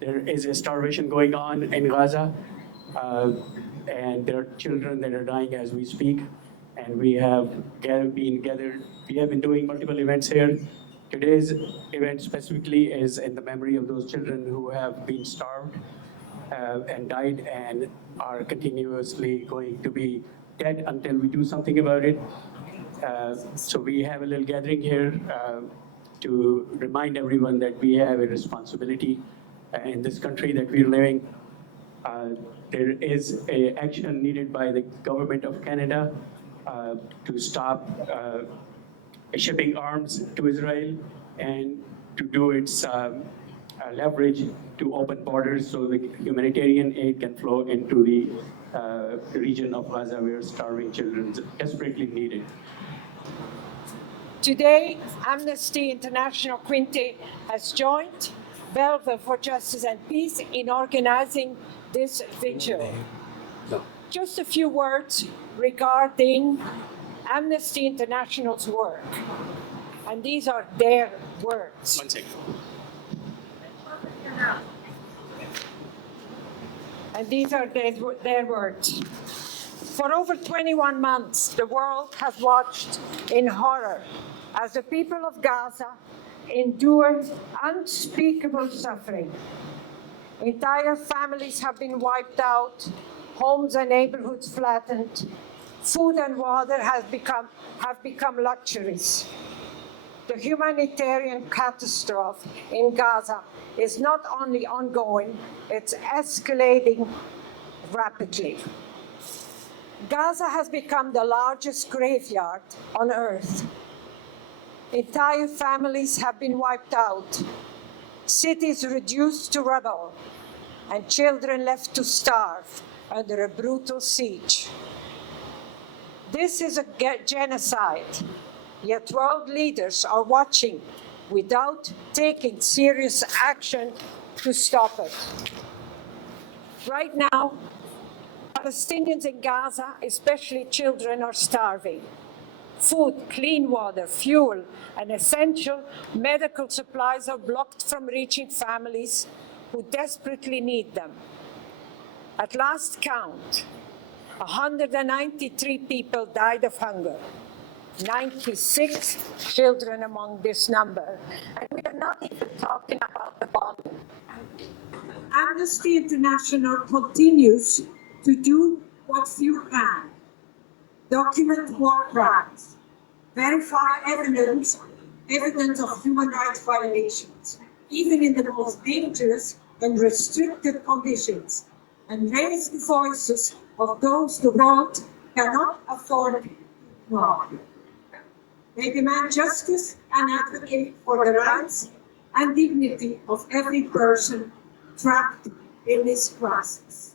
there is a starvation going on in Gaza, and there are children that are dying as we speak. And we have been gathered. We have been doing multiple events here. Today's event specifically is in the memory of those children who have been starved and died and are continuously going to be dead until we do something about it. So we have a little gathering here to remind everyone that we have a responsibility in this country that we're living. There is a action needed by the government of Canada to stop shipping arms to Israel and to do its leverage to open borders so the humanitarian aid can flow into the region of Gaza where starving children desperately need it. Today, Amnesty International Quinte has joined Belleville for Justice and Peace in organizing this vigil. Just a few words regarding Amnesty International's work. And these are their words. 1 second. And these are their words. For over 21 months, the world has watched in horror as the people of Gaza endure unspeakable suffering. Entire families have been wiped out, homes and neighborhoods flattened, food and water have become luxuries. The humanitarian catastrophe in Gaza is not only ongoing, it's escalating rapidly. Gaza has become the largest graveyard on earth. Entire families have been wiped out, cities reduced to rubble, and children left to starve under a brutal siege. This is a genocide, yet world leaders are watching without taking serious action to stop it. Right now, Palestinians in Gaza, especially children, are starving. Food, clean water, fuel, and essential medical supplies are blocked from reaching families who desperately need them. At last count, 193 people died of hunger, 96 children among this number. And we are not even talking about the bombing. Amnesty International continues to do what few can. Document war crimes, verify evidence of human rights violations, even in the most dangerous and restricted conditions, and raise the voices of those the world cannot afford to ignore. They demand justice and advocate for the rights and dignity of every person trapped in this crisis.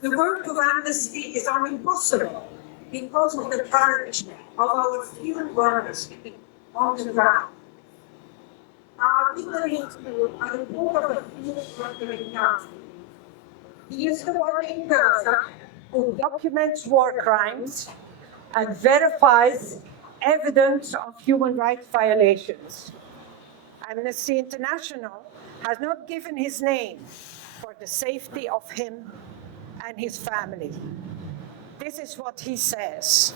The work of Amnesty is impossible because of the courage of our few workers on the ground. Our leader is a report of a field worker in Gaza. He is the one in Gaza who documents war crimes and verifies evidence of human rights violations. Amnesty International has not given his name for the safety of him and his family. This is what he says.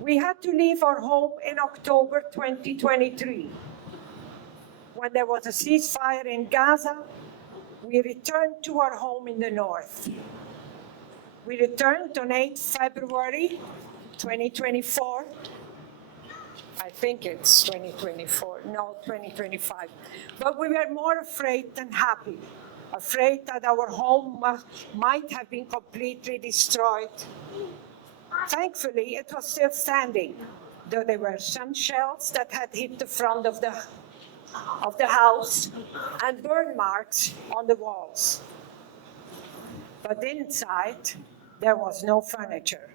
We had to leave our home in October 2023. When there was a ceasefire in Gaza, we returned to our home in the north. We returned on 8 February 2024. I think it's 2024, no, 2025. But we were more afraid than happy, afraid that our home might have been completely destroyed. Thankfully, it was still standing, though there were some shells that had hit the front of the house and burn marks on the walls. But inside, there was no furniture.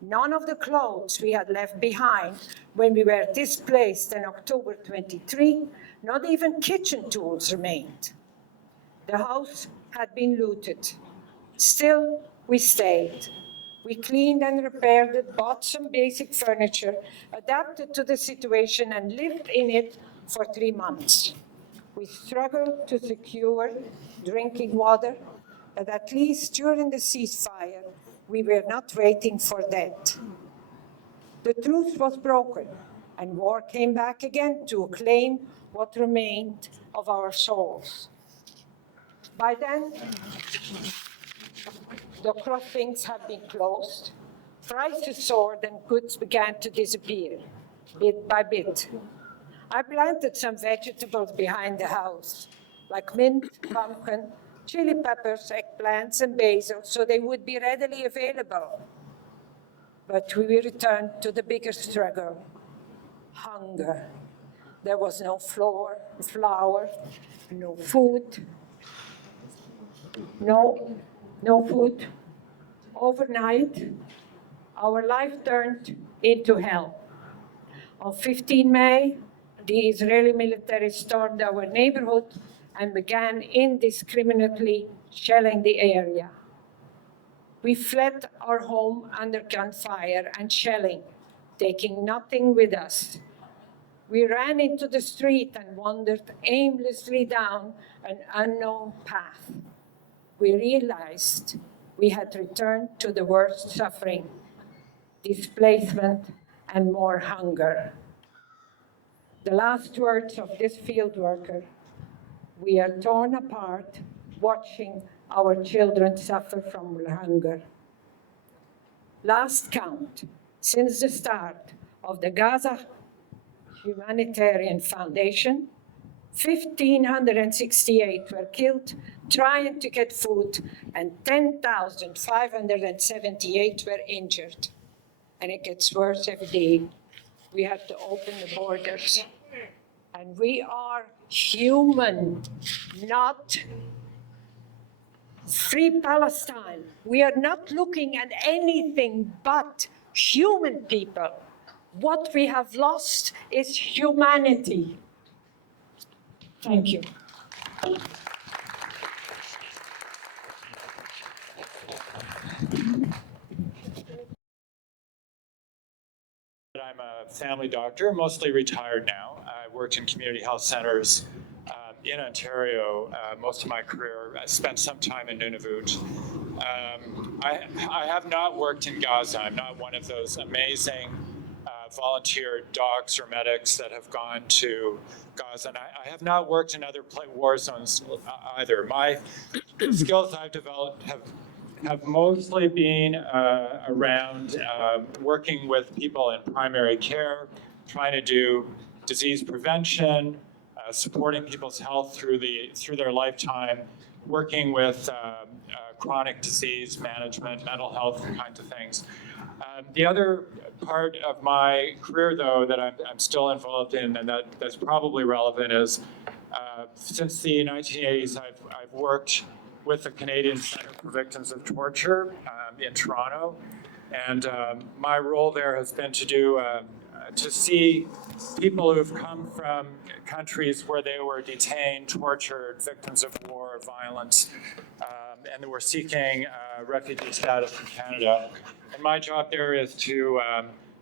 None of the clothes we had left behind when we were displaced in October 23, not even kitchen tools remained. The house had been looted. Still, we stayed. We cleaned and repaired it, bought some basic furniture, adapted to the situation, and lived in it for 3 months. We struggled to secure drinking water, but at least during the ceasefire, we were not waiting for that. The truce was broken, and war came back again to claim what remained of our souls. By then, the crossings had been closed, prices soared, and goods began to disappear, bit by bit. I planted some vegetables behind the house, like mint, pumpkin, chili peppers, eggplants, and basil, so they would be readily available. But we returned to the bigger struggle, hunger. There was no flour, no food, no food. Overnight, our life turned into hell. On 15 May, the Israeli military stormed our neighborhood and began indiscriminately shelling the area. We fled our home under gunfire and shelling, taking nothing with us. We ran into the street and wandered aimlessly down an unknown path. We realized we had returned to the worst suffering, displacement, and more hunger. The last words of this field worker: we are torn apart watching our children suffer from hunger. Last count, since the start of the Gaza Humanitarian Foundation, 1,568 were killed trying to get food, and 10,578 were injured. And it gets worse every day. We have to open the borders. And we are human, not free Palestine. We are not looking at anything but human people. What we have lost is humanity. Thank you. I'm a family doctor, mostly retired now. I worked in community health centers in Ontario most of my career. I spent some time in Nunavut. I have not worked in Gaza. I'm not one of those amazing volunteer docs or medics that have gone to Gaza. And I have not worked in other war zones either. My skills I've developed have mostly been around working with people in primary care, trying to do disease prevention, supporting people's health through their lifetime, working with chronic disease management, mental health kinds of things. The other part of my career, though, that I'm still involved in, and that's probably relevant, is since the 1980s, I've worked with the Canadian Centre for Victims of Torture in Toronto, and my role there has been to see people who have come from countries where they were detained, tortured, victims of war, violence, and were seeking refugee status in Canada. And my job there is to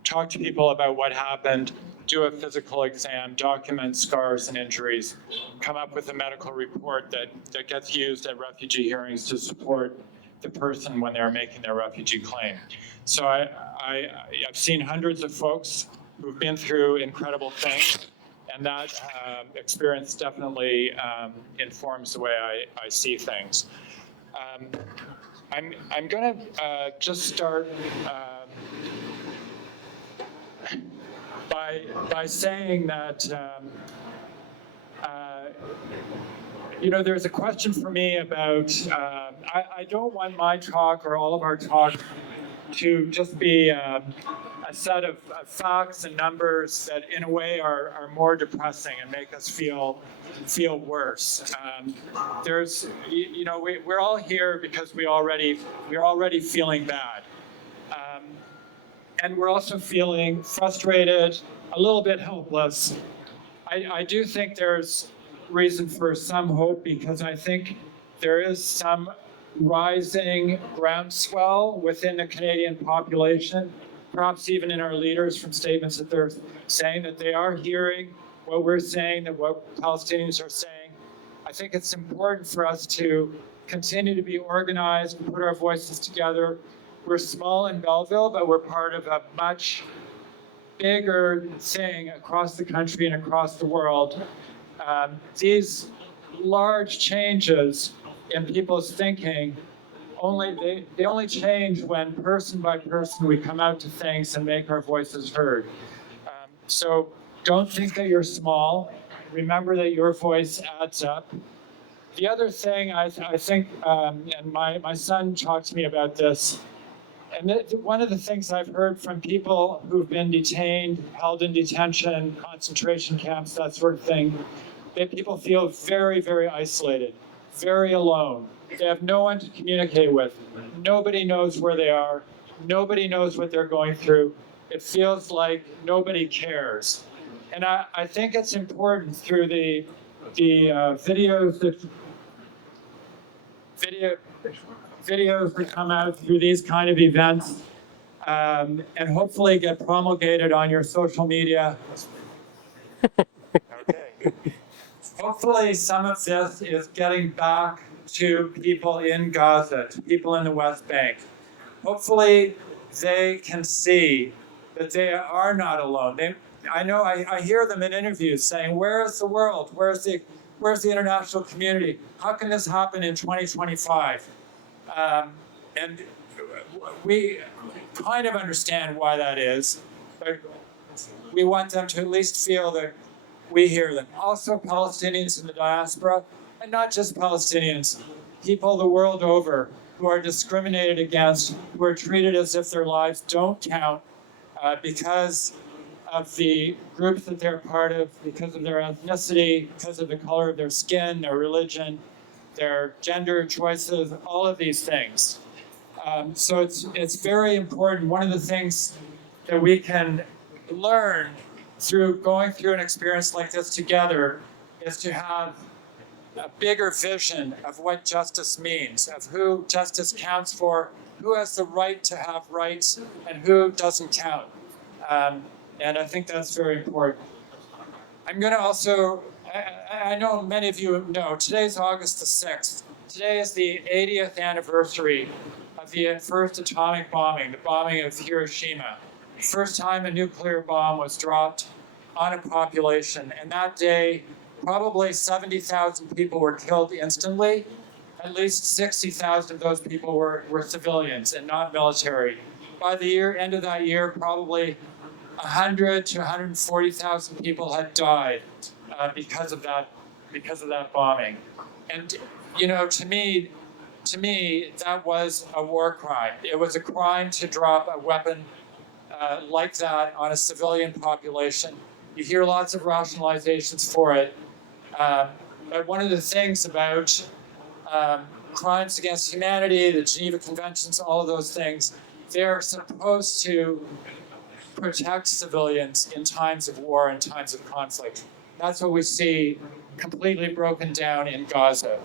talk to people about what happened, do a physical exam, document scars and injuries, come up with a medical report that gets used at refugee hearings to support the person when they're making their refugee claim. So I've seen hundreds of folks who've been through incredible things, and that experience definitely informs the way I see things. I'm going to just start by saying that there's a question for me about I don't want my talk or all of our talk to just be a set of facts and numbers that in a way are more depressing and make us feel worse. We're all here because we're already feeling bad. And we're also feeling frustrated, a little bit helpless. I do think there's reason for some hope, because I think there is some rising groundswell within the Canadian population, perhaps even in our leaders, from statements that they're saying that they are hearing what we're saying, that what Palestinians are saying. I think it's important for us to continue to be organized and put our voices together. We're small in Belleville, but we're part of a much bigger thing across the country and across the world. These large changes in people's thinking they only change when person by person we come out to things and make our voices heard. So don't think that you're small. Remember that your voice adds up. The other thing I think, and my son talked to me about this, and one of the things I've heard from people who've been detained, held in detention, concentration camps, that sort of thing, that people feel very, very isolated, very alone. They have no one to communicate with. Nobody knows where they are. Nobody knows what they're going through. It feels like nobody cares. And I think it's important through the videos that come out through these kind of events, and hopefully get promulgated on your social media. Okay. Hopefully some of this is getting back to people in Gaza, to people in the West Bank. Hopefully they can see that they are not alone. I hear them in interviews saying, where is the world? Where's the international community? How can this happen in 2025? And we kind of understand why that is, but we want them to at least feel that we hear them. Also Palestinians in the diaspora, and not just Palestinians, people the world over who are discriminated against, who are treated as if their lives don't count because of the groups that they're part of, because of their ethnicity, because of the color of their skin, their religion, their gender choices, all of these things. So it's very important. One of the things that we can learn through going through an experience like this together is to have a bigger vision of what justice means, of who justice counts for, who has the right to have rights, and who doesn't count. And I think that's very important. I'm going to also, I know many of you know, today's August the 6th. Today is the 80th anniversary of the first atomic bombing, the bombing of Hiroshima. The first time a nuclear bomb was dropped on a population. And that day, probably 70,000 people were killed instantly. At least 60,000 of those people were civilians and not military. By the end of that year, probably 100 to 140,000 people had died because of that bombing. And you know, to me, that was a war crime. It was a crime to drop a weapon like that on a civilian population. You hear lots of rationalizations for it. But one of the things about crimes against humanity, the Geneva Conventions, all of those things, they're supposed to protect civilians in times of war and times of conflict. That's what we see completely broken down in Gaza.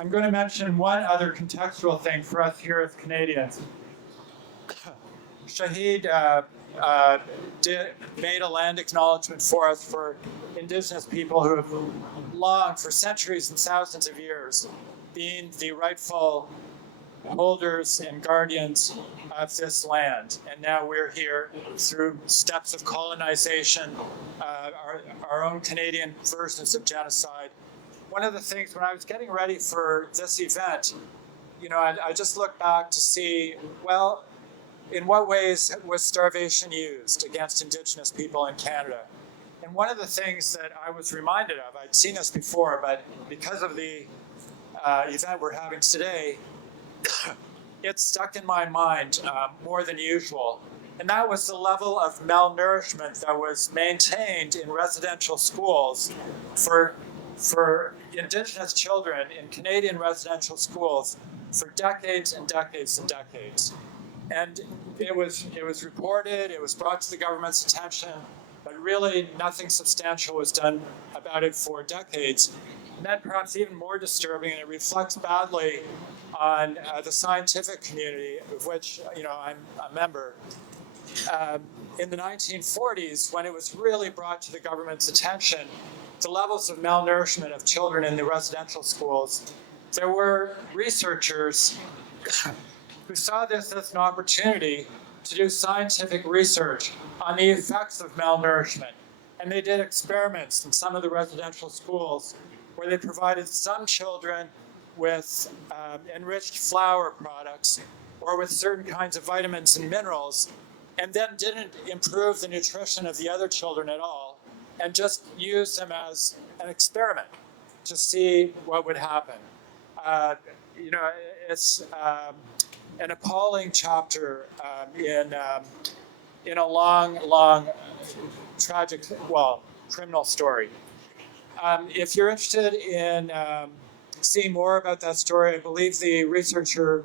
I'm going to mention one other contextual thing for us here as Canadians. Shahid made a land acknowledgement for us for Indigenous people who have long, for centuries and thousands of years, been the rightful holders and guardians of this land. And now we're here through steps of colonization, our own Canadian versions of genocide. One of the things, when I was getting ready for this event, you know, I just looked back to see, well, in what ways was starvation used against Indigenous people in Canada? And one of the things that I was reminded of, I'd seen this before, but because of the event we're having today, it stuck in my mind more than usual. And that was the level of malnourishment that was maintained in residential schools for Indigenous children in Canadian residential schools for decades and decades and decades. And it was reported, it was brought to the government's attention, but really nothing substantial was done about it for decades. And then perhaps even more disturbing, and it reflects badly on the scientific community, of which I'm a member. in the 1940s, when it was really brought to the government's attention, the levels of malnourishment of children in the residential schools, there were researchers who saw this as an opportunity to do scientific research on the effects of malnourishment. And they did experiments in some of the residential schools where they provided some children with enriched flour products or with certain kinds of vitamins and minerals, and then didn't improve the nutrition of the other children at all, and just used them as an experiment to see what would happen. It's an appalling chapter in a long, tragic, criminal story. If you're interested in seeing more about that story, I believe the researcher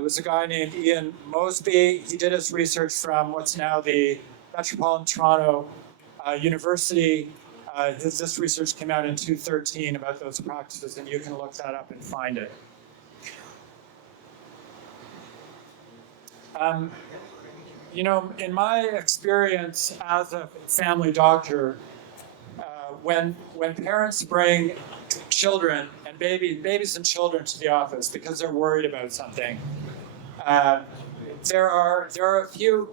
was a guy named Ian Mosby. He did his research from what's now the Metropolitan Toronto University. This research came out in 2013 about those practices, and you can look that up and find it. In my experience as a family doctor, when parents bring children and babies and children to the office because they're worried about something, there are a few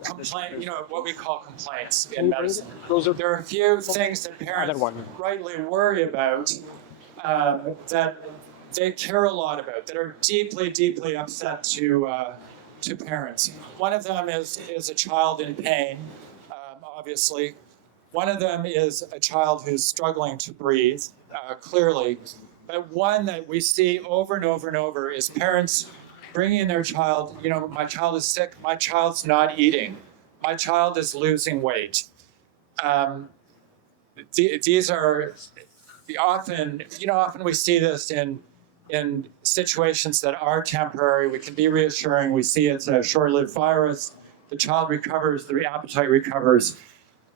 what we call complaints in medicine. There are a few things that parents rightly worry about that they care a lot about, that are deeply upset to parents. One of them is a child in pain, obviously. One of them is a child who's struggling to breathe, clearly. But one that we see over and over is parents bringing their child, my child is sick, my child's not eating, my child is losing weight. These are often we see this in situations that are temporary. We can be reassuring. We see it's a short-lived virus. The child recovers, the appetite recovers.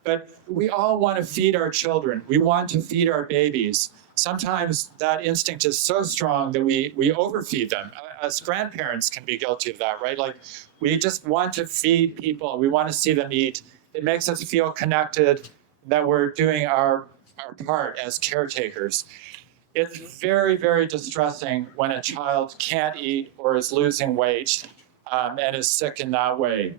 But we all want to feed our children. We want to feed our babies. Sometimes that instinct is so strong that we overfeed them. Us grandparents can be guilty of that, right? Like, we just want to feed people. We want to see them eat. It makes us feel connected, that we're doing our part as caretakers. It's very distressing when a child can't eat or is losing weight and is sick in that way.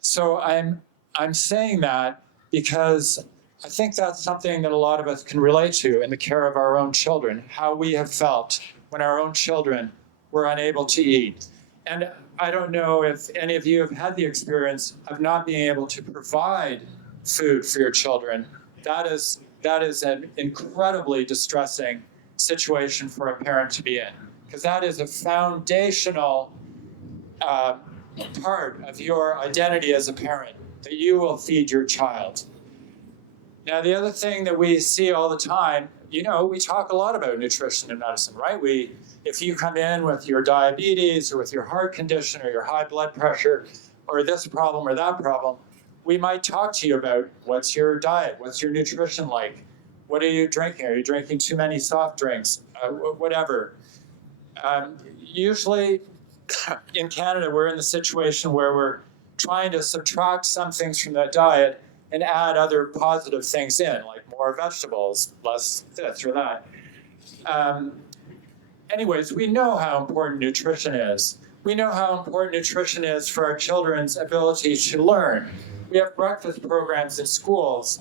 So I'm saying that because I think that's something that a lot of us can relate to in the care of our own children, how we have felt when our own children were unable to eat. And I don't know if any of you have had the experience of not being able to provide food for your children. That is an incredibly distressing situation for a parent to be in, because that is a foundational part of your identity as a parent, that you will feed your child. Now, the other thing that we see all the time, we talk a lot about nutrition in medicine, right? If you come in with your diabetes or with your heart condition or your high blood pressure or this problem or that problem, we might talk to you about what's your diet, what's your nutrition like, what are you drinking? Are you drinking too many soft drinks? Whatever. Usually in Canada, we're in the situation where we're trying to subtract some things from that diet and add other positive things in, like more vegetables, less this or that. Anyways, we know how important nutrition is. We know how important nutrition is for our children's ability to learn. We have breakfast programs in schools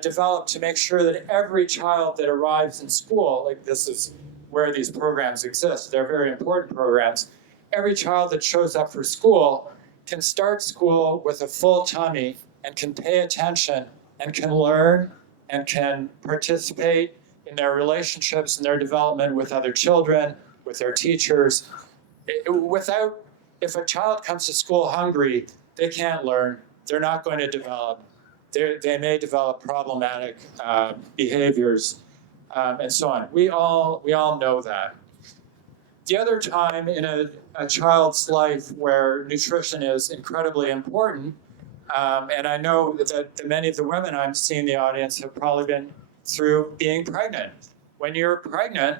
developed to make sure that every child that arrives in school, like this is where these programs exist, they're very important programs, every child that shows up for school can start school with a full tummy and can pay attention and can learn and can participate in their relationships and their development with other children, with their teachers. If a child comes to school hungry, they can't learn. They're not going to develop. They may develop problematic behaviors and so on. We all know that. The other time in a child's life where nutrition is incredibly important, and I know that many of the women I'm seeing in the audience have probably been through being pregnant. When you're pregnant,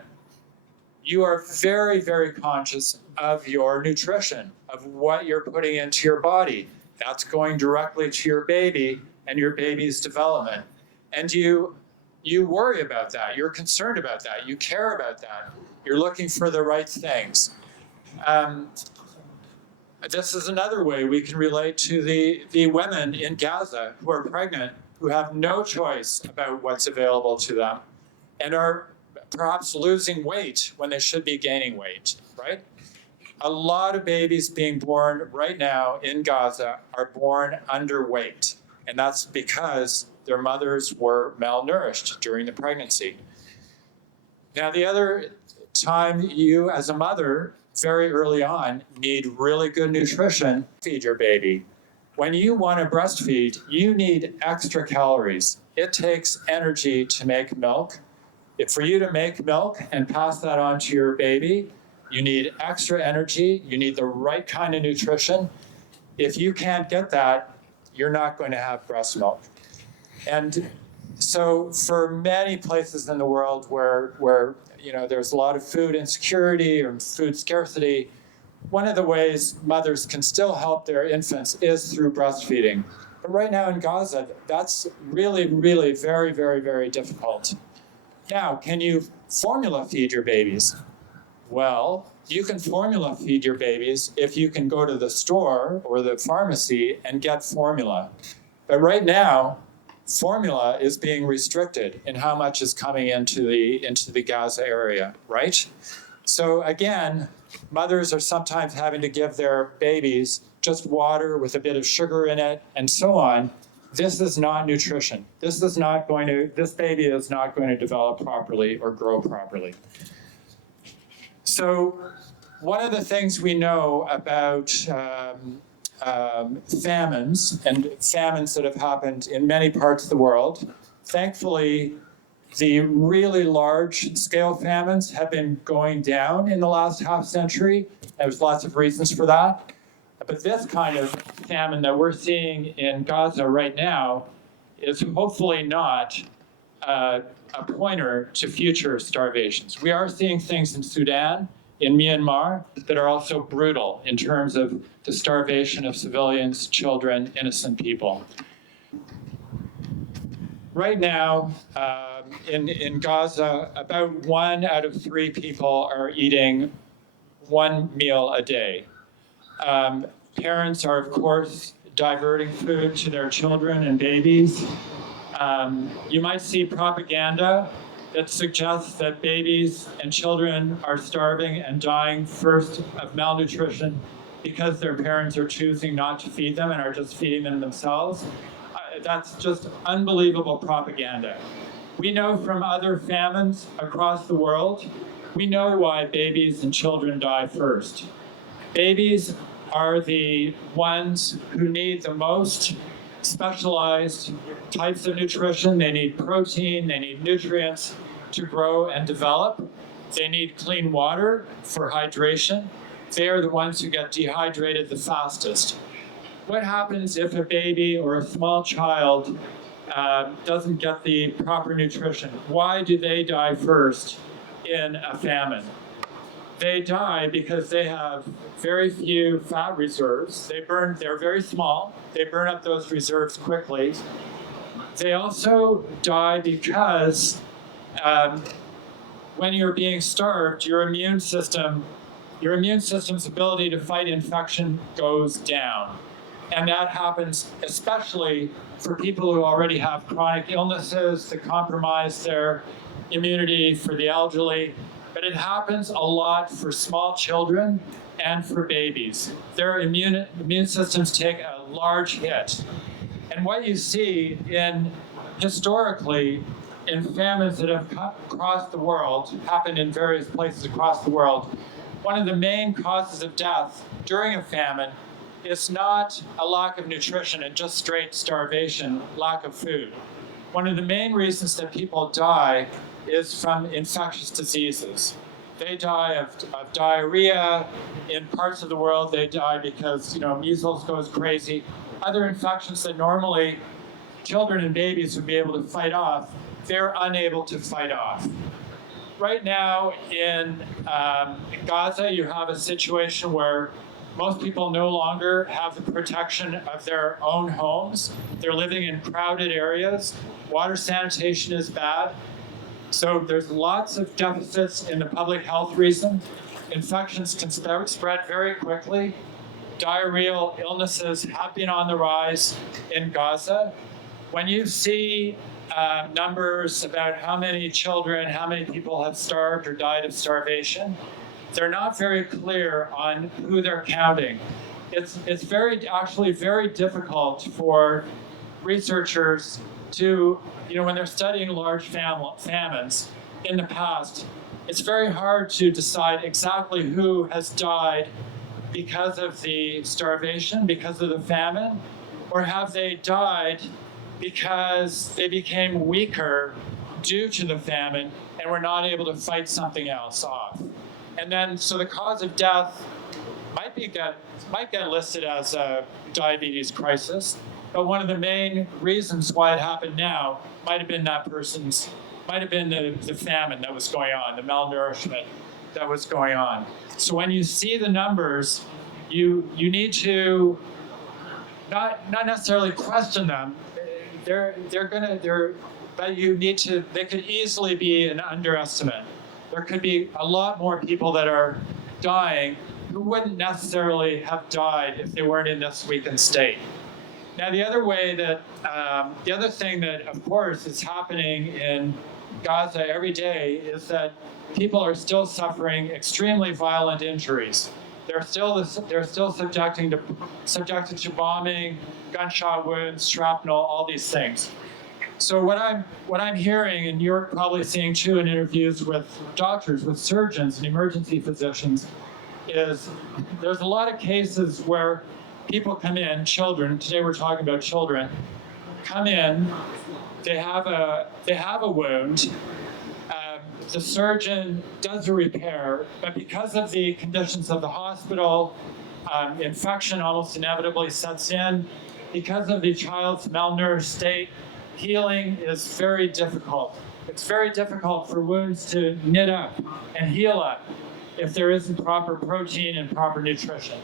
you are very conscious, of your nutrition, of what you're putting into your body. That's going directly to your baby and your baby's development. And you worry about that. You're concerned about that. You care about that. You're looking for the right things. This is another way we can relate to the women in Gaza who are pregnant, who have no choice about what's available to them, and are perhaps losing weight when they should be gaining weight, right? A lot of babies being born right now in Gaza are born underweight, and that's because their mothers were malnourished during the pregnancy. Now, the other time you, as a mother, very early on, need really good nutrition, feed your baby. When you want to breastfeed, you need extra calories. It takes energy to make milk. For you to make milk and pass that on to your baby, you need extra energy, you need the right kind of nutrition. If you can't get that, you're not going to have breast milk. And so for many places in the world where there's a lot of food insecurity or food scarcity, one of the ways mothers can still help their infants is through breastfeeding. But right now in Gaza, that's really, really very, very, very difficult. Now, can you formula feed your babies? Well, you can formula feed your babies if you can go to the store or the pharmacy and get formula. But right now, formula is being restricted in how much is coming into the Gaza area, right? So again, mothers are sometimes having to give their babies just water with a bit of sugar in it and so on. This is not nutrition. This baby is not going to develop properly or grow properly. So one of the things we know about famines and famines that have happened in many parts of the world, thankfully, the really large-scale famines have been going down in the last half century. There's lots of reasons for that. But this kind of famine that we're seeing in Gaza right now is hopefully not a pointer to future starvations. We are seeing things in Sudan, in Myanmar, that are also brutal in terms of the starvation of civilians, children, innocent people. Right now, in Gaza, about 1 out of 3 people are eating 1 meal a day. Parents are, of course, diverting food to their children and babies. You might see propaganda that suggests that babies and children are starving and dying first of malnutrition because their parents are choosing not to feed them and are just feeding them themselves. That's just unbelievable propaganda. We know from other famines across the world, we know why babies and children die first. Babies are the ones who need the most specialized types of nutrition. They need protein, they need nutrients to grow and develop. They need clean water for hydration. They are the ones who get dehydrated the fastest. What happens if a baby or a small child doesn't get the proper nutrition? Why do they die first in a famine? They die because they have very few fat reserves. They're very small. They burn up those reserves quickly. They also die because when you're being starved, your immune system's ability to fight infection goes down. And that happens especially for people who already have chronic illnesses that compromise their immunity, for the elderly. But it happens a lot for small children and for babies. Their immune systems take a large hit. And what you see historically in famines that have across the world, happened in various places across the world, one of the main causes of death during a famine is not a lack of nutrition and just straight starvation, lack of food. One of the main reasons that people die is from infectious diseases. They die of diarrhea. In parts of the world, they die because measles goes crazy. Other infections that normally children and babies would be able to fight off, they're unable to fight off. right now in Gaza, you have a situation where most people no longer have the protection of their own homes. They're living in crowded areas. Water sanitation is bad. So there's lots of deficits in the public health reason. Infections can spread very quickly. Diarrheal illnesses have been on the rise in Gaza. When you see numbers about how many children, how many people have starved or died of starvation, they're not very clear on who they're counting. It's actually very difficult for researchers to, when they're studying large famines in the past, it's very hard to decide exactly who has died because of the starvation, because of the famine, or have they died because they became weaker due to the famine and were not able to fight something else off. And then, so the cause of death might get listed as a diabetes crisis, but one of the main reasons why it happened now might have been the famine that was going on, the malnourishment that was going on. So when you see the numbers, you need to not necessarily question them. But they could easily be an underestimate. There could be a lot more people that are dying who wouldn't necessarily have died if they weren't in this weakened state. Now, the other thing that, of course, is happening in Gaza every day is that people are still suffering extremely violent injuries. They're still subjected to bombing, gunshot wounds, shrapnel, all these things. So what I'm hearing, and you're probably seeing too in interviews with doctors, with surgeons and emergency physicians, is there's a lot of cases where people come in, children, today we're talking about children, come in, they have a wound, the surgeon does a repair, but because of the conditions of the hospital, infection almost inevitably sets in. Because of the child's malnourished state, healing is very difficult. It's very difficult for wounds to knit up and heal up if there isn't proper protein and proper nutrition.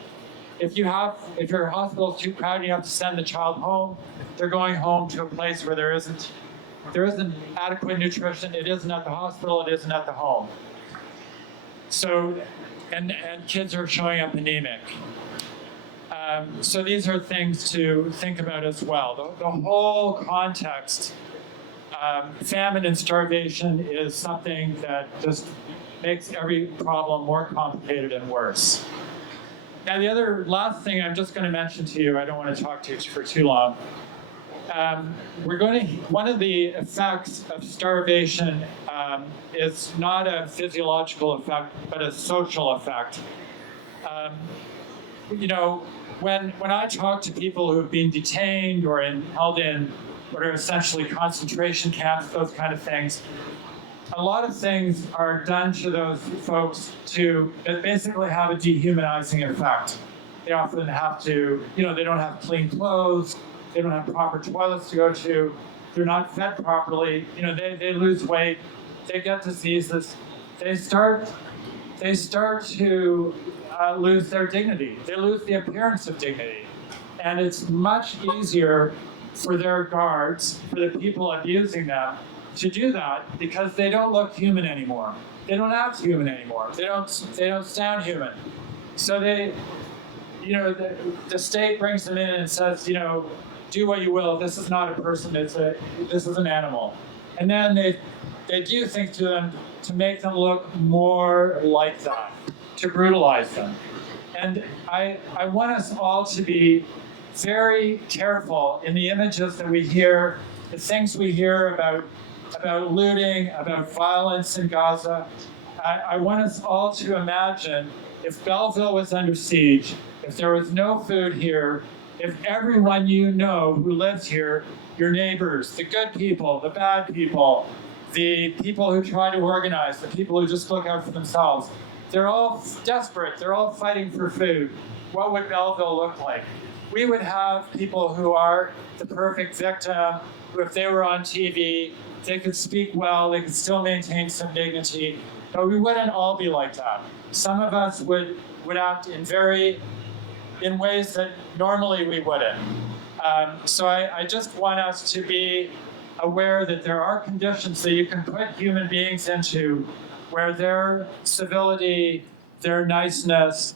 If your hospital is too crowded, you have to send the child home. They're going home to a place where there isn't adequate nutrition. It isn't at the hospital. It isn't at the home. So, and kids are showing up anemic. So these are things to think about as well. The whole context, famine and starvation is something that just makes every problem more complicated and worse. Now, the last thing I'm just going to mention to you, I don't want to talk to you for too long. One of the effects of starvation is not a physiological effect, but a social effect. When I talk to people who have been detained or held in what are essentially concentration camps, those kind of things, a lot of things are done to those folks that basically have a dehumanizing effect. They often have to, they don't have clean clothes, they don't have proper toilets to go to, they're not fed properly, they lose weight, they get diseases, they start to lose their dignity. They lose the appearance of dignity. And it's much easier for their guards, for the people abusing them, to do that because they don't look human anymore. They don't act human anymore. They don't sound human. So the state brings them in and says, do what you will. This is not a person. This is an animal. And then they do things to them to make them look more like that, to brutalize them. And I want us all to be very careful in the images that we hear, the things we hear about looting, about violence in Gaza. I want us all to imagine if Belleville was under siege, if there was no food here, if everyone who lives here, your neighbors, the good people, the bad people, the people who try to organize, the people who just look out for themselves, they're all desperate, they're all fighting for food. What would Belleville look like? we would have people who are the perfect victim, who if they were on TV, they could speak well, they could still maintain some dignity, but we wouldn't all be like that. Some of us would act in ways that normally we wouldn't. So I just want us to be aware that there are conditions that you can put human beings into where their civility, their niceness,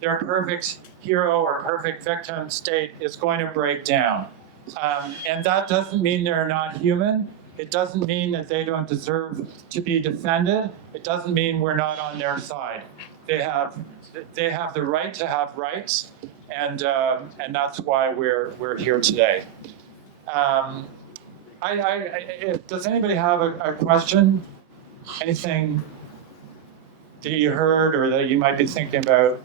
their perfect hero or perfect victim state is going to break down. And that doesn't mean they're not human. It doesn't mean that they don't deserve to be defended. It doesn't mean we're not on their side. They have the right to have rights, and that's why we're here today. Does anybody have a question? Anything that you heard or that you might be thinking about?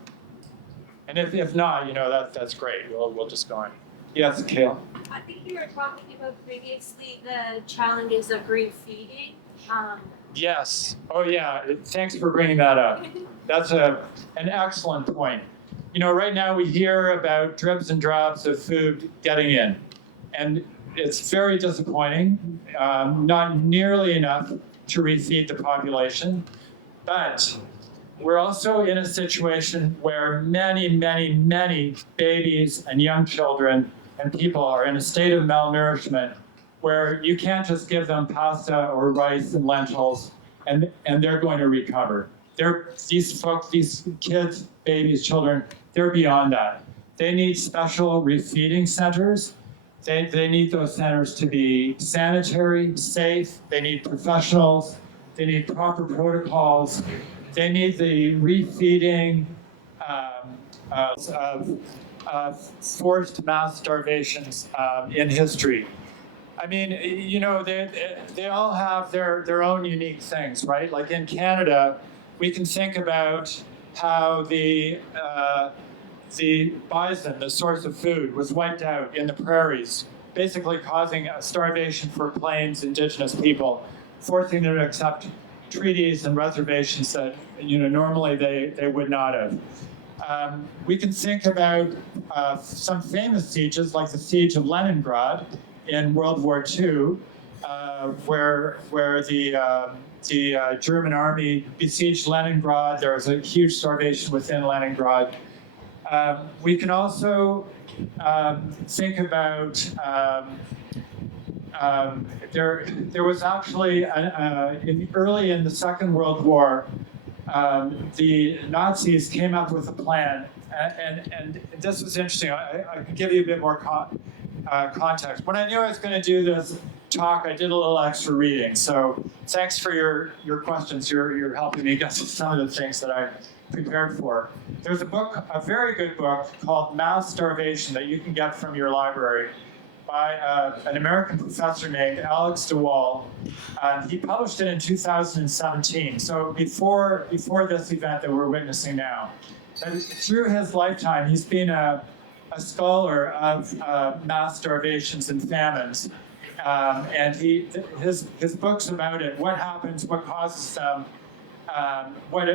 And if not, that's great. We'll just go on. Yes, Kayla. I think you were talking about previously the challenges of refeeding. Yes. Oh, yeah. Thanks for bringing that up. That's an excellent point. Right now we hear about dribs and drabs of food getting in, and it's very disappointing. Not nearly enough to refeed the population, but we're also in a situation where many, many, many babies and young children and people are in a state of malnourishment where you can't just give them pasta or rice and lentils and they're going to recover. These folks, these kids, babies, children, they're beyond that. They need special refeeding centers. They need those centers to be sanitary, safe. They need professionals. They need proper protocols. They need the refeeding of forced mass starvations in history. I mean, they all have their own unique things, right? Like in Canada, we can think about how the bison, the source of food, was wiped out in the prairies, basically causing a starvation for Plains Indigenous people, forcing them to accept treaties and reservations that normally they would not have. We can think about some famous sieges, like the siege of Leningrad in World War II, where the German army besieged Leningrad. There was a huge starvation within Leningrad. We can also think about there was actually early in the Second World War, the Nazis came up with a plan, and this was interesting. I can give you a bit more context. When I knew I was going to do this talk, I did a little extra reading. So thanks for your questions. You're helping me get to some of the things that I prepared for. There's a book, a very good book called Mass Starvation that you can get from your library by an American professor named Alex DeWall. He published it in 2017, so before this event that we're witnessing now. And through his lifetime, he's been a scholar of mass starvations and famines. And his book's about it. What happens? What causes them? What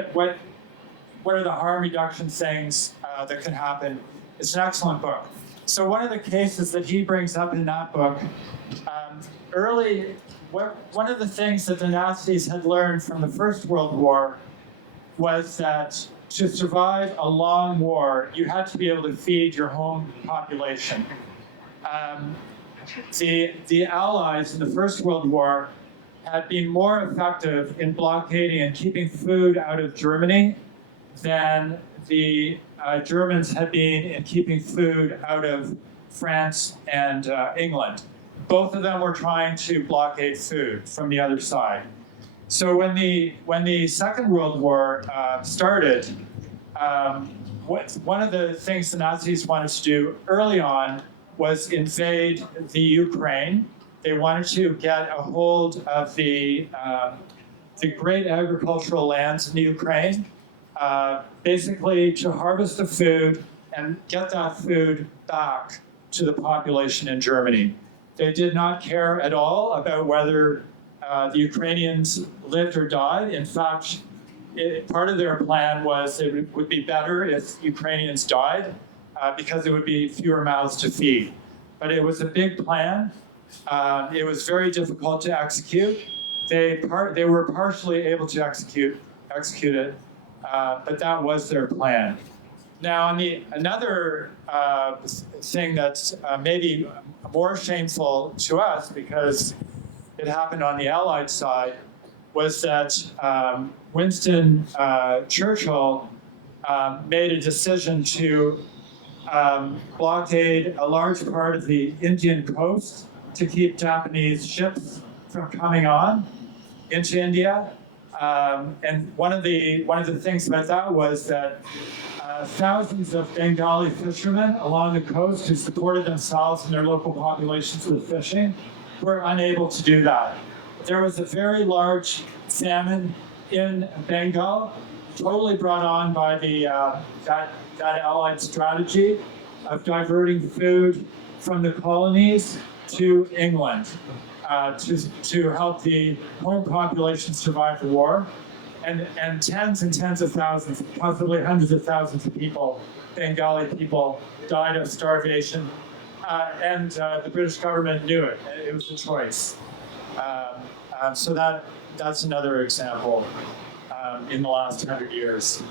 are the harm reduction things that can happen? It's an excellent book. So one of the cases that he brings up in that book, one of the things that the Nazis had learned from the First World War was that to survive a long war, you had to be able to feed your home population. The Allies in the First World War had been more effective in blockading and keeping food out of Germany than the Germans had been in keeping food out of France and England. Both of them were trying to blockade food from the other side. So when the Second World War started, one of the things the Nazis wanted to do early on was invade the Ukraine. They wanted to get a hold of the great agricultural lands in the Ukraine, basically to harvest the food and get that food back to the population in Germany. They did not care at all about whether the Ukrainians lived or died. In fact, part of their plan was it would be better if Ukrainians died because it would be fewer mouths to feed. But it was a big plan. It was very difficult to execute. They were partially able to execute it, but that was their plan. Now, another thing that's maybe more shameful to us, because it happened on the Allied side, was that Winston Churchill made a decision to blockade a large part of the Indian coast to keep Japanese ships from coming on into India. And one of the things about that was that thousands of Bengali fishermen along the coast who supported themselves and their local populations with fishing were unable to do that. There was a very large famine in Bengal, totally brought on by that Allied strategy of diverting food from the colonies to England to help the home population survive the war. And tens and tens of thousands, possibly hundreds of thousands of people, Bengali people, died of starvation. And the British government knew it. It was a choice. So that's another example in the last 100 years.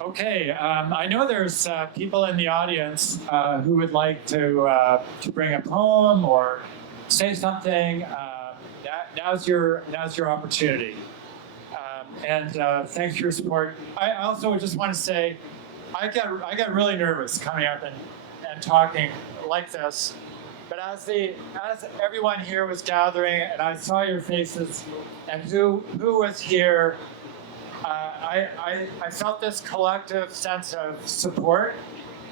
Okay, I know there's people in the audience who would like to bring a poem or say something. Now's your opportunity. And thanks for your support. I also just want to say, I got really nervous coming up and talking like this. But as everyone here was gathering, and I saw your faces, and who was here. I felt this collective sense of support,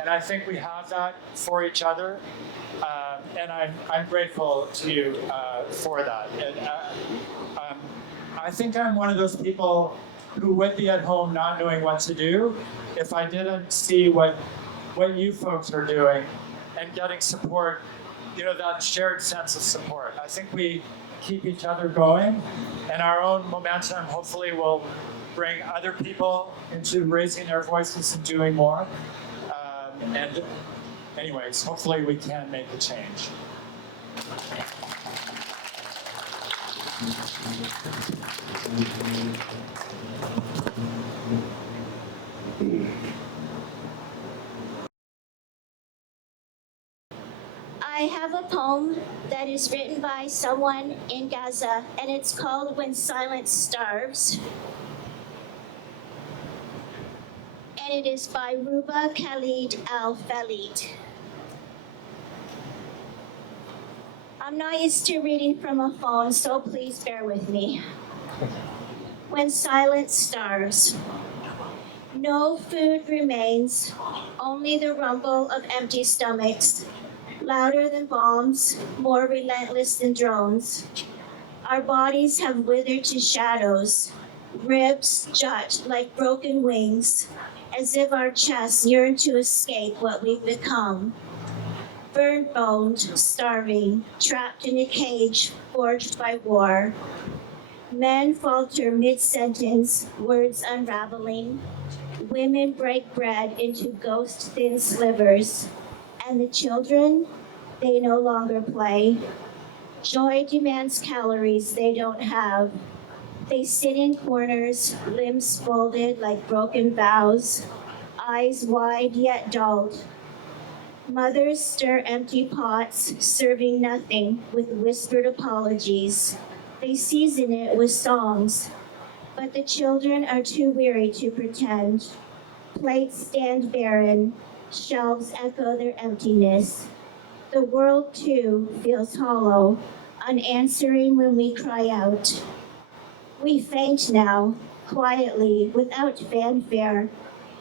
and I think we have that for each other, and I'm grateful to you for that. And I think I'm one of those people who would be at home not knowing what to do if I didn't see what you folks are doing and getting support, that shared sense of support. I think we keep each other going, and our own momentum hopefully will bring other people into raising their voices and doing more. And anyways, hopefully we can make a change. I have a poem that is written by someone in Gaza, and it's called When Silence Starves. And it is by Ruba Khalid Al-Falid. I'm not used to reading from a phone, so please bear with me. When silence starves. No food remains, only the rumble of empty stomachs, louder than bombs, more relentless than drones. Our bodies have withered to shadows, ribs jut like broken wings, as if our chests yearn to escape what we've become. Burn-boned, starving, trapped in a cage forged by war. Men falter mid-sentence, words unraveling. Women break bread into ghost-thin slivers. And the children, they no longer play. Joy demands calories they don't have. They sit in corners, limbs folded like broken vows, eyes wide yet dulled. Mothers stir empty pots, serving nothing with whispered apologies. They season it with songs, but the children are too weary to pretend. Plates stand barren, shelves echo their emptiness. The world, too, feels hollow, unanswering when we cry out. We faint now, quietly, without fanfare.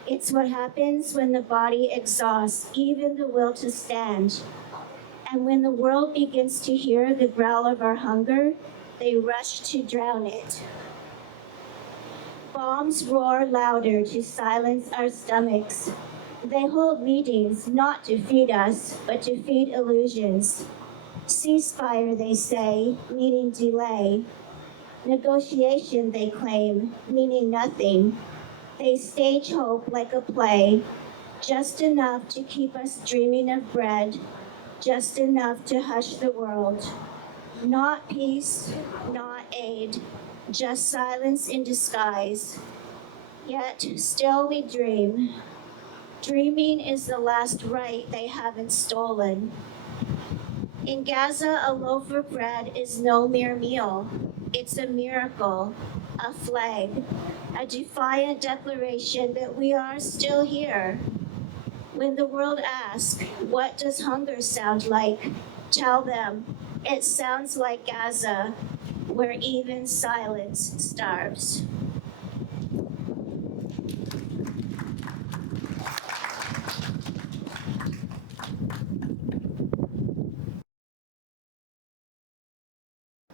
It's what happens when the body exhausts even the will to stand. And when the world begins to hear the growl of our hunger, they rush to drown it. Bombs roar louder to silence our stomachs. They hold meetings not to feed us, but to feed illusions. Ceasefire, they say, meaning delay. Negotiation, they claim, meaning nothing. They stage hope like a play, just enough to keep us dreaming of bread, just enough to hush the world. Not peace, not aid, just silence in disguise. Yet still we dream. Dreaming is the last right they haven't stolen. In Gaza, a loaf of bread is no mere meal. It's a miracle, a flag, a defiant declaration that we are still here. When the world asks, what does hunger sound like? Tell them, it sounds like Gaza, where even silence starves.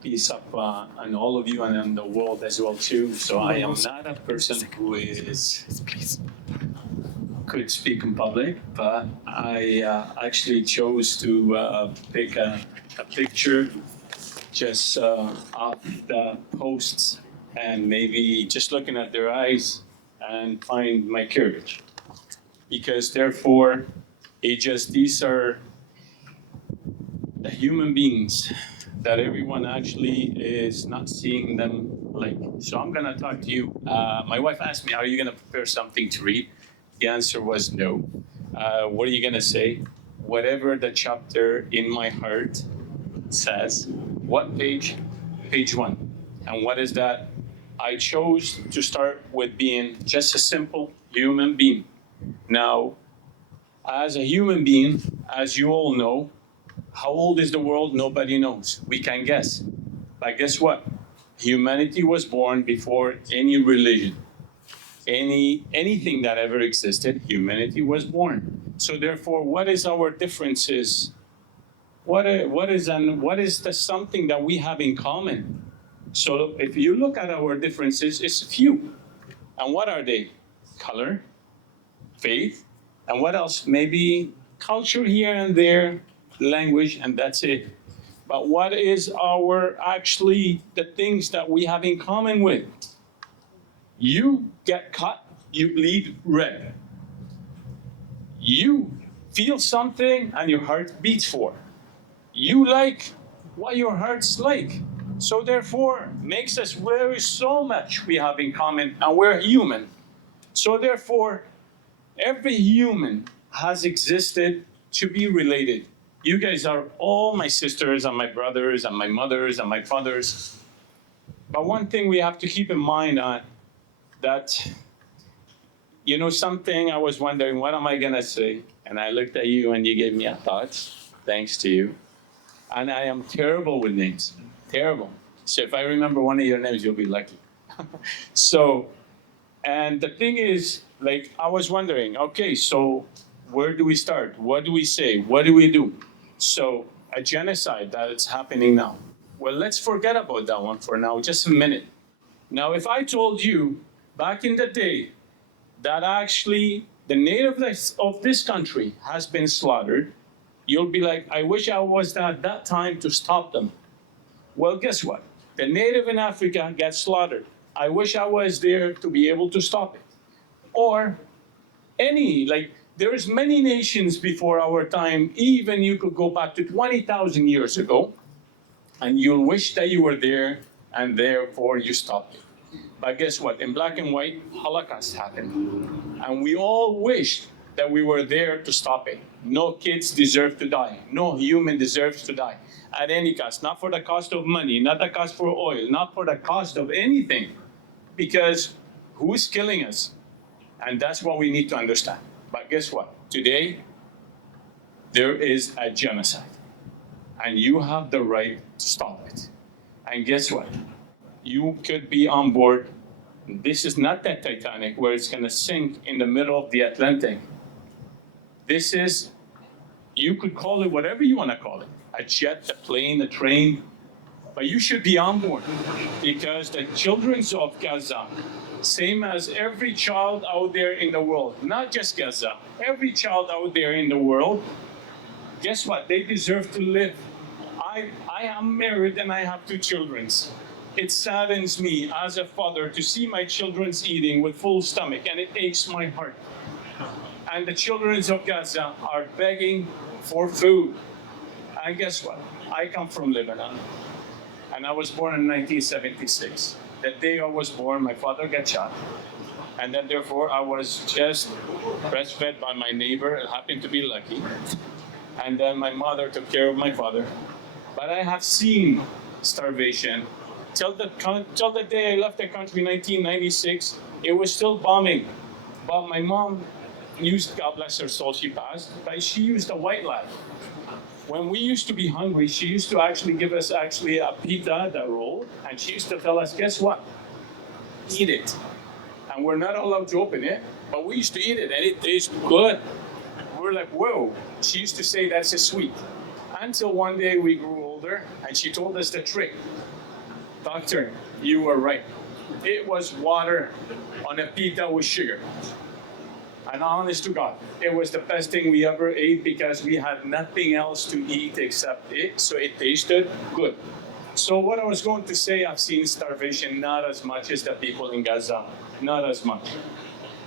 Peace up on all of you and in the world as well too. So I am not a person who could speak in public, but I actually chose to pick a picture just off the posts and maybe just looking at their eyes and find my courage. Because therefore, these are the human beings that everyone actually is not seeing them like. So I'm gonna talk to you. My wife asked me, are you gonna prepare something to read? The answer was no. What are you gonna say? Whatever the chapter in my heart says. What page? Page 1. And what is that? I chose to start with being just a simple human being. Now, as a human being, as you all know, how old is the world? Nobody knows. We can guess. But guess what? Humanity was born before any religion, anything that ever existed. Humanity was born. So therefore, what is our differences? What is the something that we have in common? So if you look at our differences, it's few. And what are they? Color, faith, and what else? Maybe culture here and there, language, and that's it. But what is actually the things that we have in common with? You get cut, you bleed red. You feel something and your heart beats for. You like what your heart's like. So therefore, makes us so much we have in common, and we're human. So therefore, every human has existed to be related. You guys are all my sisters and my brothers and my mothers and my fathers. But one thing we have to keep in mind that, you know, something I was wondering, what am I gonna say? And I looked at you and you gave me a thought, thanks to you. And I am terrible with names, terrible. So if I remember one of your names, you'll be lucky. So, and the thing is, like, I was wondering, okay, so where do we start? What do we say? What do we do? So a genocide that is happening now. Well, let's forget about that one for now, just a minute. Now, if I told you back in the day that actually the natives of this country has been slaughtered, you'll be like, I wish I was there at that time to stop them. Well, guess what? The native in Africa gets slaughtered. I wish I was there to be able to stop it. Or there's many nations before our time, even you could go back to 20,000 years ago, and you'll wish that you were there, and therefore you stopped it. But guess what? In black and white, Holocaust happened. And we all wished that we were there to stop it. No kids deserve to die. No human deserves to die at any cost. Not for the cost of money, not the cost for oil, not for the cost of anything. Because who's killing us? And that's what we need to understand. But guess what? Today, there is a genocide. And you have the right to stop it. And guess what? You could be on board. This is not that Titanic where it's going to sink in the middle of the Atlantic. This is, you could call it whatever you want to call it. A jet, a plane, a train. But you should be on board. Because the children of Gaza, same as every child out there in the world, not just Gaza, every child out there in the world, guess what? They deserve to live. I am married and I have 2 children. It saddens me as a father to see my children eating with full stomach, and it aches my heart. And the children of Gaza are begging for food. And guess what? I come from Lebanon, and I was born in 1976. The day I was born, my father got shot. And then therefore I was just breastfed by my neighbor. I happened to be lucky. And then my mother took care of my father. But I have seen starvation. Till the day I left the country in 1996, it was still bombing. But my mom used, God bless her soul, she passed, but she used a white lie. When we used to be hungry, she used to actually give us a pita, that roll, and she used to tell us, guess what? Eat it. And we're not allowed to open it, but we used to eat it, and it tastes good. We're like, whoa. She used to say that's a sweet. Until one day we grew older, and she told us the trick. Doctor, you were right. It was water on a pita with sugar. And honest to God, it was the best thing we ever ate because we had nothing else to eat except it, so it tasted good. So what I was going to say, I've seen starvation not as much as the people in Gaza, not as much.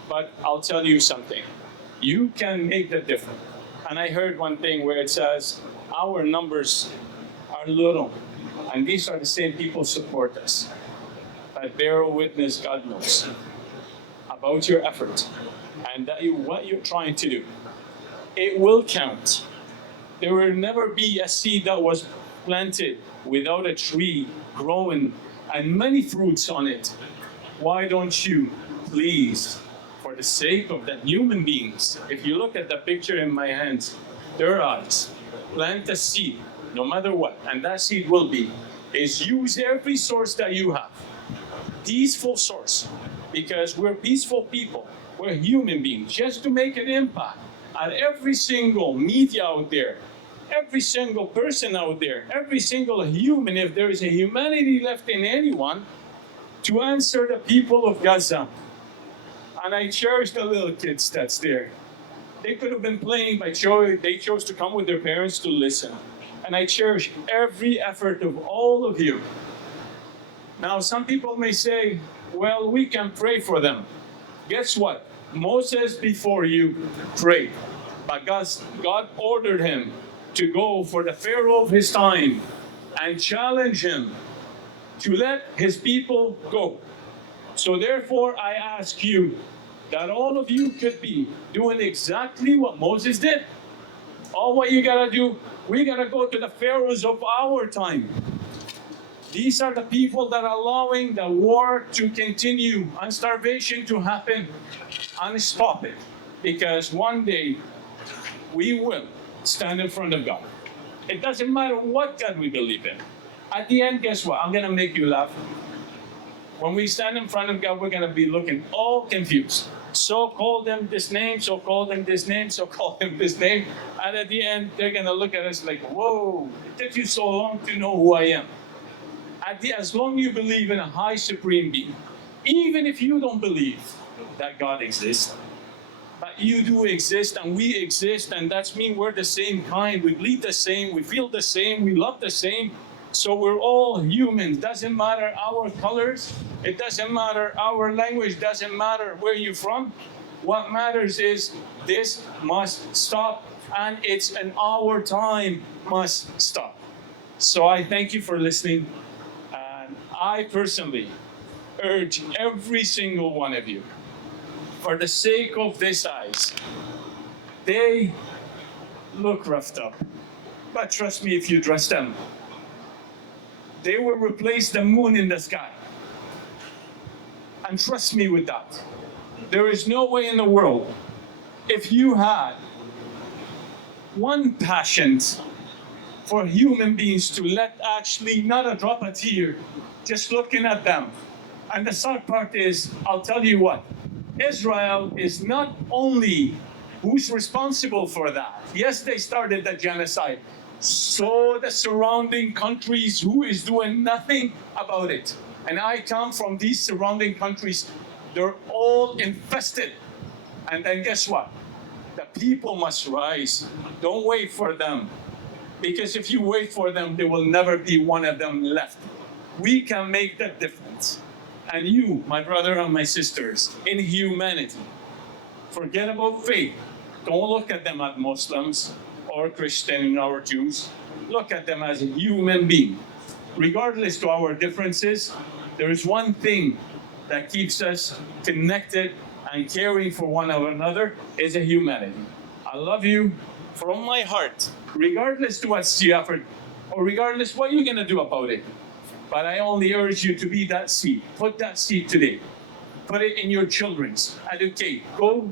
But I'll tell you something. You can make the difference. And I heard one thing where it says, our numbers are little, and these are the same people support us. But bear witness, God knows, about your effort and that what you're trying to do. It will count. There will never be a seed that was planted without a tree growing and many fruits on it. Why don't you, please, for the sake of the human beings, if you look at the picture in my hands, their eyes, plant a seed, no matter what, and that seed will be, is use every source that you have. Peaceful source, because we're peaceful people. We're human beings, just to make an impact on every single media out there, every single person out there, every single human, if there is a humanity left in anyone, to answer the people of Gaza. And I cherish the little kids that's there. They could have been playing, but they chose to come with their parents to listen. And I cherish every effort of all of you. Now, some people may say, well, we can pray for them. Guess what? Moses before you prayed, but God ordered him to go for the Pharaoh of his time and challenge him to let his people go. So therefore, I ask you that all of you could be doing exactly what Moses did. All what you gotta do, we gotta go to the pharaohs of our time. These are the people that are allowing the war to continue and starvation to happen, and stop it. Because one day we will stand in front of God. It doesn't matter what God we believe in. At the end, guess what? I'm gonna make you laugh. When we stand in front of God, we're gonna be looking all confused. So call them this name, so call them this name, so call them this name. And at the end, they're gonna look at us like, whoa, it took you so long to know who I am. As long as you believe in a high supreme being, even if you don't believe that God exists, but you do exist and we exist, and that's mean we're the same kind, we bleed the same, we feel the same, we love the same, so we're all humans. Doesn't matter our colors, it doesn't matter our language, doesn't matter where you're from. What matters is this must stop, and it's in our time must stop. So I thank you for listening. I personally urge every single one of you, for the sake of these eyes, they look roughed up, but trust me if you dress them, they will replace the moon in the sky. And trust me with that. There is no way in the world, if you had one passion for human beings to let actually not a drop of tear, just looking at them. And the sad part is, I'll tell you what, Israel is not only who's responsible for that. Yes, they started the genocide. So the surrounding countries who is doing nothing about it. And I come from these surrounding countries, they're all infested. And then guess what? The people must rise. Don't wait for them. Because if you wait for them, there will never be one of them left. We can make that difference. And you, my brother and my sisters, in humanity, forget about faith. Don't look at them as Muslims or Christian or Jews. Look at them as a human being. Regardless to our differences, there is one thing that keeps us connected and caring for one another is a humanity. I love you from my heart, regardless to what's you offered, or regardless what you're gonna do about it. But I only urge you to be that seed. Put that seed today. Put it in your children's. Educate. Go.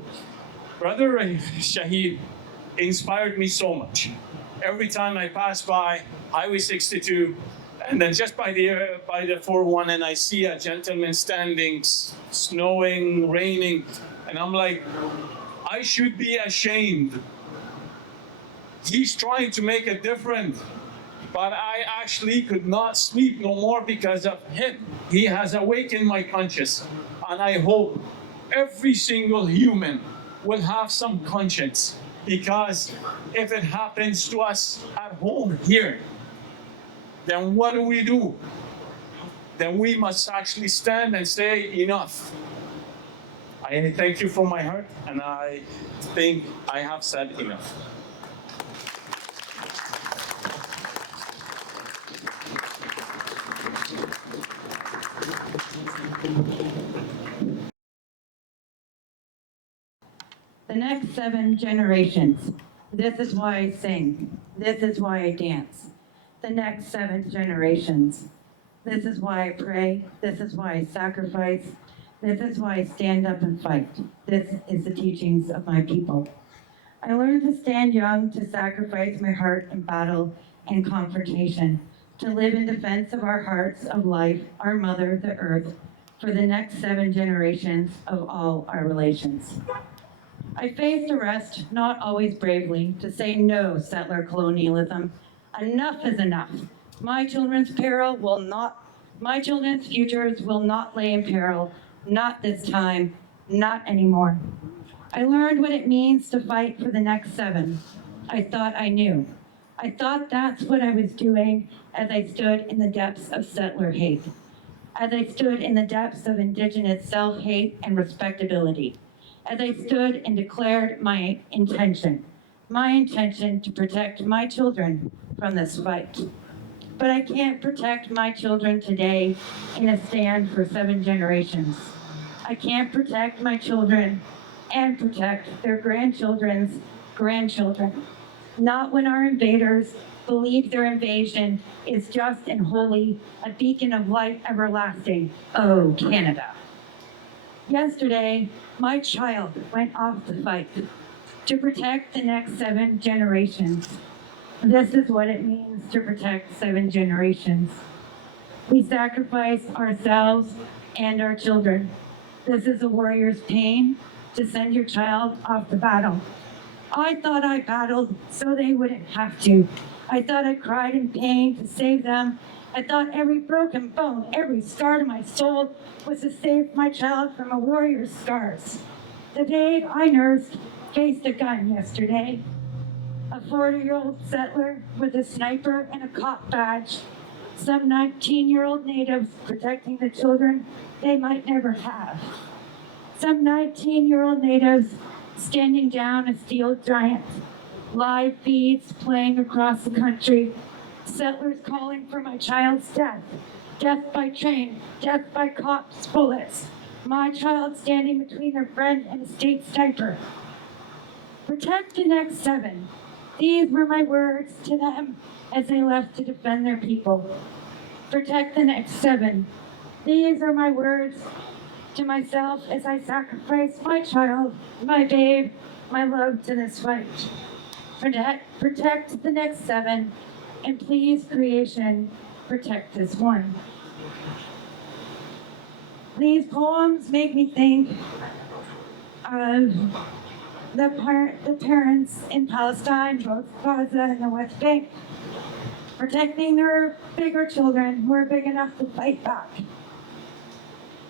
Brother Shahid inspired me so much. Every time I pass by Highway 62, and then just by the 401, and I see a gentleman standing, snowing, raining, and I'm like, I should be ashamed. He's trying to make a difference, but I actually could not sleep no more because of him. He has awakened my conscience, and I hope every single human will have some conscience, because if it happens to us at home here, then what do? Then we must actually stand and say enough. I thank you from my heart, and I think I have said enough. The next 7 generations. This is why I sing. This is why I dance. The next 7 generations. This is why I pray. This is why I sacrifice. This is why I stand up and fight. This is the teachings of my people. I learned to stand young, to sacrifice my heart in battle and confrontation, to live in defense of our hearts, of life, our mother, the earth, for the next 7 generations of all our relations. I faced arrest, not always bravely, to say no, settler colonialism. Enough is enough. My children's futures will not lay in peril, not this time, not anymore. I learned what it means to fight for the next 7. I thought I knew. I thought that's what I was doing as I stood in the depths of settler hate, as I stood in the depths of Indigenous self-hate and respectability, as I stood and declared my intention to protect my children from this fight. But I can't protect my children today in a stand for 7 generations. I can't protect my children and protect their grandchildren's grandchildren. Not when our invaders believe their invasion is just and holy, a beacon of light everlasting. Oh, Canada. Yesterday, my child went off to fight to protect the next 7 generations. This is what it means to protect 7 generations. We sacrifice ourselves and our children. This is a warrior's pain, to send your child off to battle. I thought I battled so they wouldn't have to. I thought I cried in pain to save them. I thought every broken bone, every scar to my soul was to save my child from a warrior's scars. The babe I nursed faced a gun yesterday. A 40-year-old settler with a sniper and a cop badge. Some 19-year-old natives protecting the children they might never have. Some 19-year-old natives standing down a steel giant. Live feeds playing across the country. Settlers calling for my child's death. Death by train, death by cops' bullets. My child standing between their friend and a state sniper. Protect the next 7. These were my words to them as they left to defend their people. Protect the next 7. These are my words to myself as I sacrifice my child, my babe, my love to this fight. Protect the next 7, and please, creation, protect this one. These poems make me think of the parents in Palestine, both Gaza and the West Bank, protecting their bigger children who are big enough to fight back.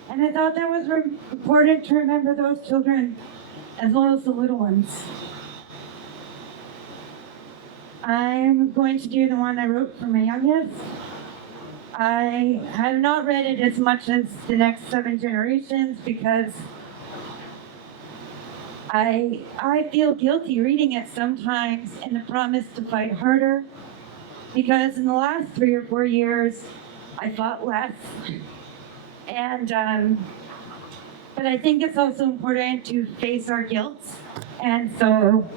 And I thought that was important to remember those children as well as the little ones. I'm going to do the one I wrote for my youngest. I have not read it as much as the next 7 generations because I feel guilty reading it sometimes in the promise to fight harder, because in the last 3 or 4 years, I fought less. And, but I think it's also important to face our guilt. And so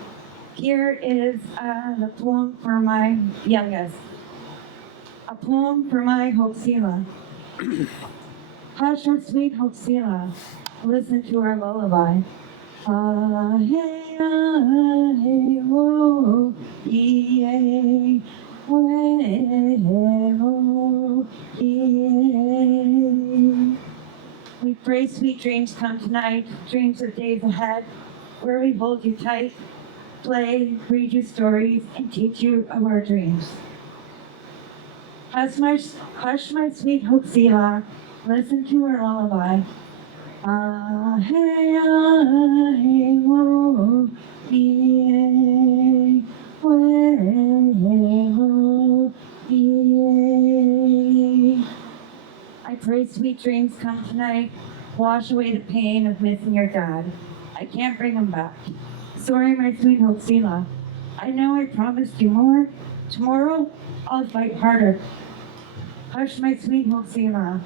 here is the poem for my youngest. A poem for my Hoxila. Hush, our sweet Hoxila, listen to our lullaby. Ah, hey, whoa, ee, whoa, ee. We pray sweet dreams come tonight, dreams of days ahead, where we hold you tight, play, read you stories, and teach you of our dreams. Hush my sweet Hoxila, listen to our lullaby. Ah, hey, whoa, ee, whoa, ee. I pray sweet dreams come tonight, wash away the pain of missing your dad. I can't bring him back. Sorry, my sweet Hoxila. I know I promised you more. Tomorrow, I'll fight harder. Hush, my sweet Hoxila,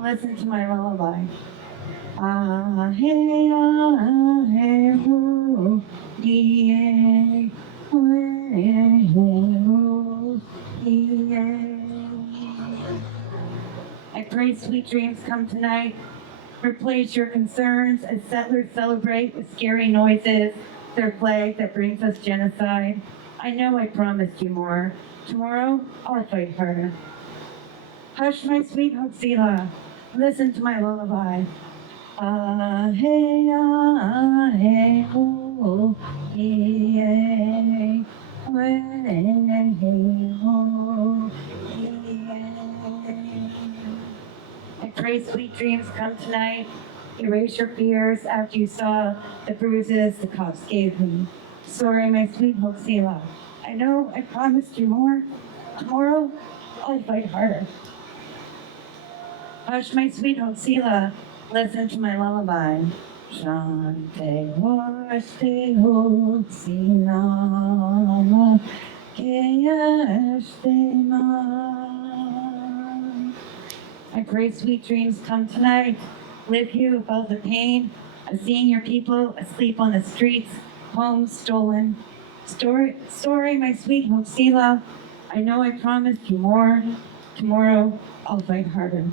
listen to my lullaby. Ah, hey, whoa, ee, whoa, ee. I pray sweet dreams come tonight. Replace your concerns as settlers celebrate with scary noises, their flag that brings us genocide. I know I promised you more. Tomorrow, I'll fight harder. Hush, my sweet Hoxila, listen to my lullaby. Ah, hey, whoa, ee, whoa, I pray sweet dreams come tonight. Erase your fears after you saw the bruises the cops gave me. Sorry, my sweet Hoxila. I know I promised you more. Tomorrow, I'll fight harder. Hush, my sweet Hoxila, listen to my lullaby. Shante Washte Hoxila, Keyashte. I pray sweet dreams come tonight. Lift you above the pain of seeing your people asleep on the streets, homes stolen. Story, my sweet Hoxila. I know I promised you more. Tomorrow, I'll fight harder.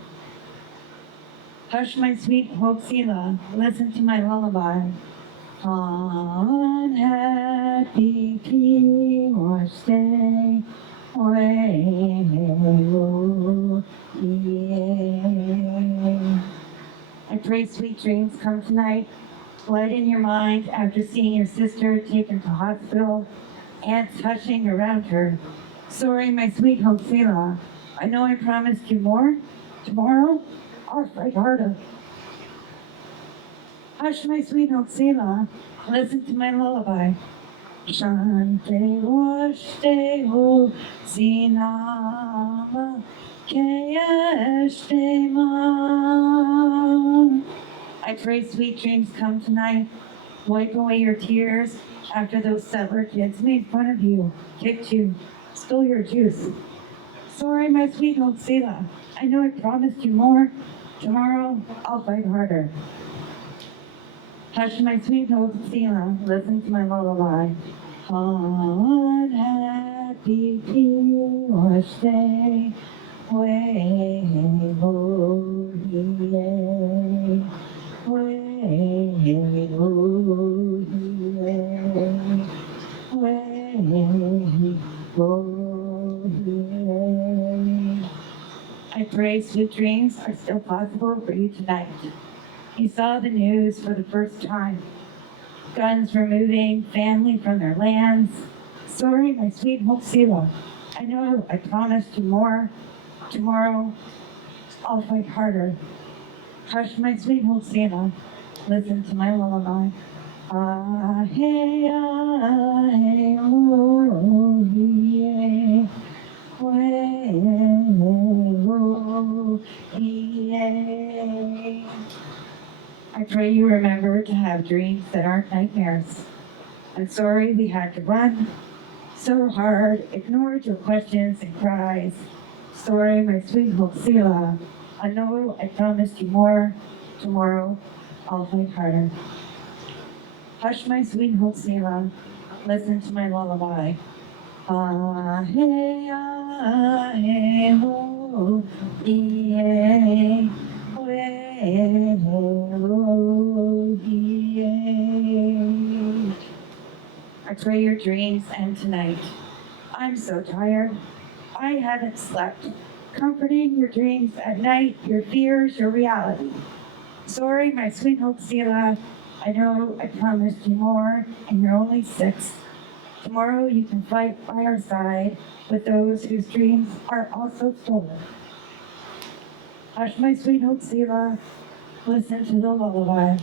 Hush, my sweet Hoxila, listen to my lullaby. Unhappy people stay away. I pray sweet dreams come tonight. Blood in your mind after seeing your sister taken to hospital. Ants hushing around her. Sorry, my sweet Hoxila. I know I promised you more. Tomorrow, I'll fight harder. Hush, my sweet Hoxila. Listen to my lullaby. Shante washte Hoxila, Keyashte ma. I pray sweet dreams come tonight. Wipe away your tears after those settler kids made fun of you, kicked you, stole your juice. Sorry, my sweet Hoxila. I know I promised you more. Tomorrow, I'll fight harder. Hush, my sweet Hoxila, listen to my lullaby. Unhappy people stay away, I pray sweet dreams are still possible for you tonight. You saw the news for the first time. Guns removing family from their lands. Sorry, my sweet Hoxila. I know I promised you more. Tomorrow, I'll fight harder. Hush, my sweet Hoxila. Listen to my lullaby. Ah, hey, oh, yeah. yay. I pray you remember to have dreams that aren't nightmares. I'm sorry we had to run so hard, ignored your questions and cries. Sorry, my sweet Hoxila. I know I promised you more. Tomorrow, I'll fight harder. Hush, my sweet Hoxila. Listen to my lullaby. Ah, hey, ho, yay, way, ho, yay. I pray your dreams end tonight. I'm so tired. I haven't slept. Comforting your dreams at night, your fears, your reality. Sorry, my sweet Hoxila. I know I promised you more, and you're only 6. Tomorrow you can fight by our side with those whose dreams are also stolen. Hush, my sweet Hoxila. Listen to the lullaby.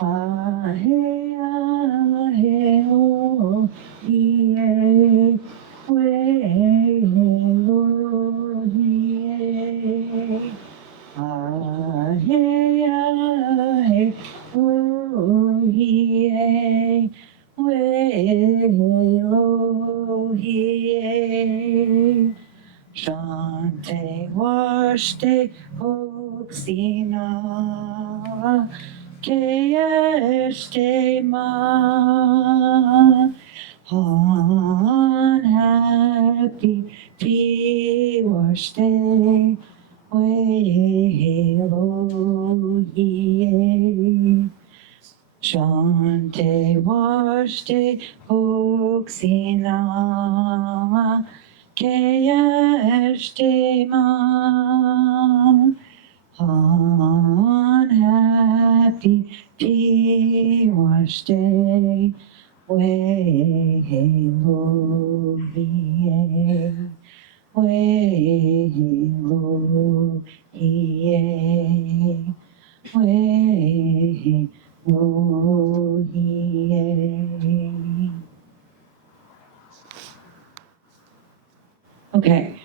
Ah, hey, oh, yay, way, oh, yay. Ah, hey, oh, yay, way, oh, yay. Shante, washte, hoxina. Keestema unhappy Piwashte Weloye Shante Washte Hoxina Keestema unhappy Piwashte Weloye Weloye Weloye. Okay.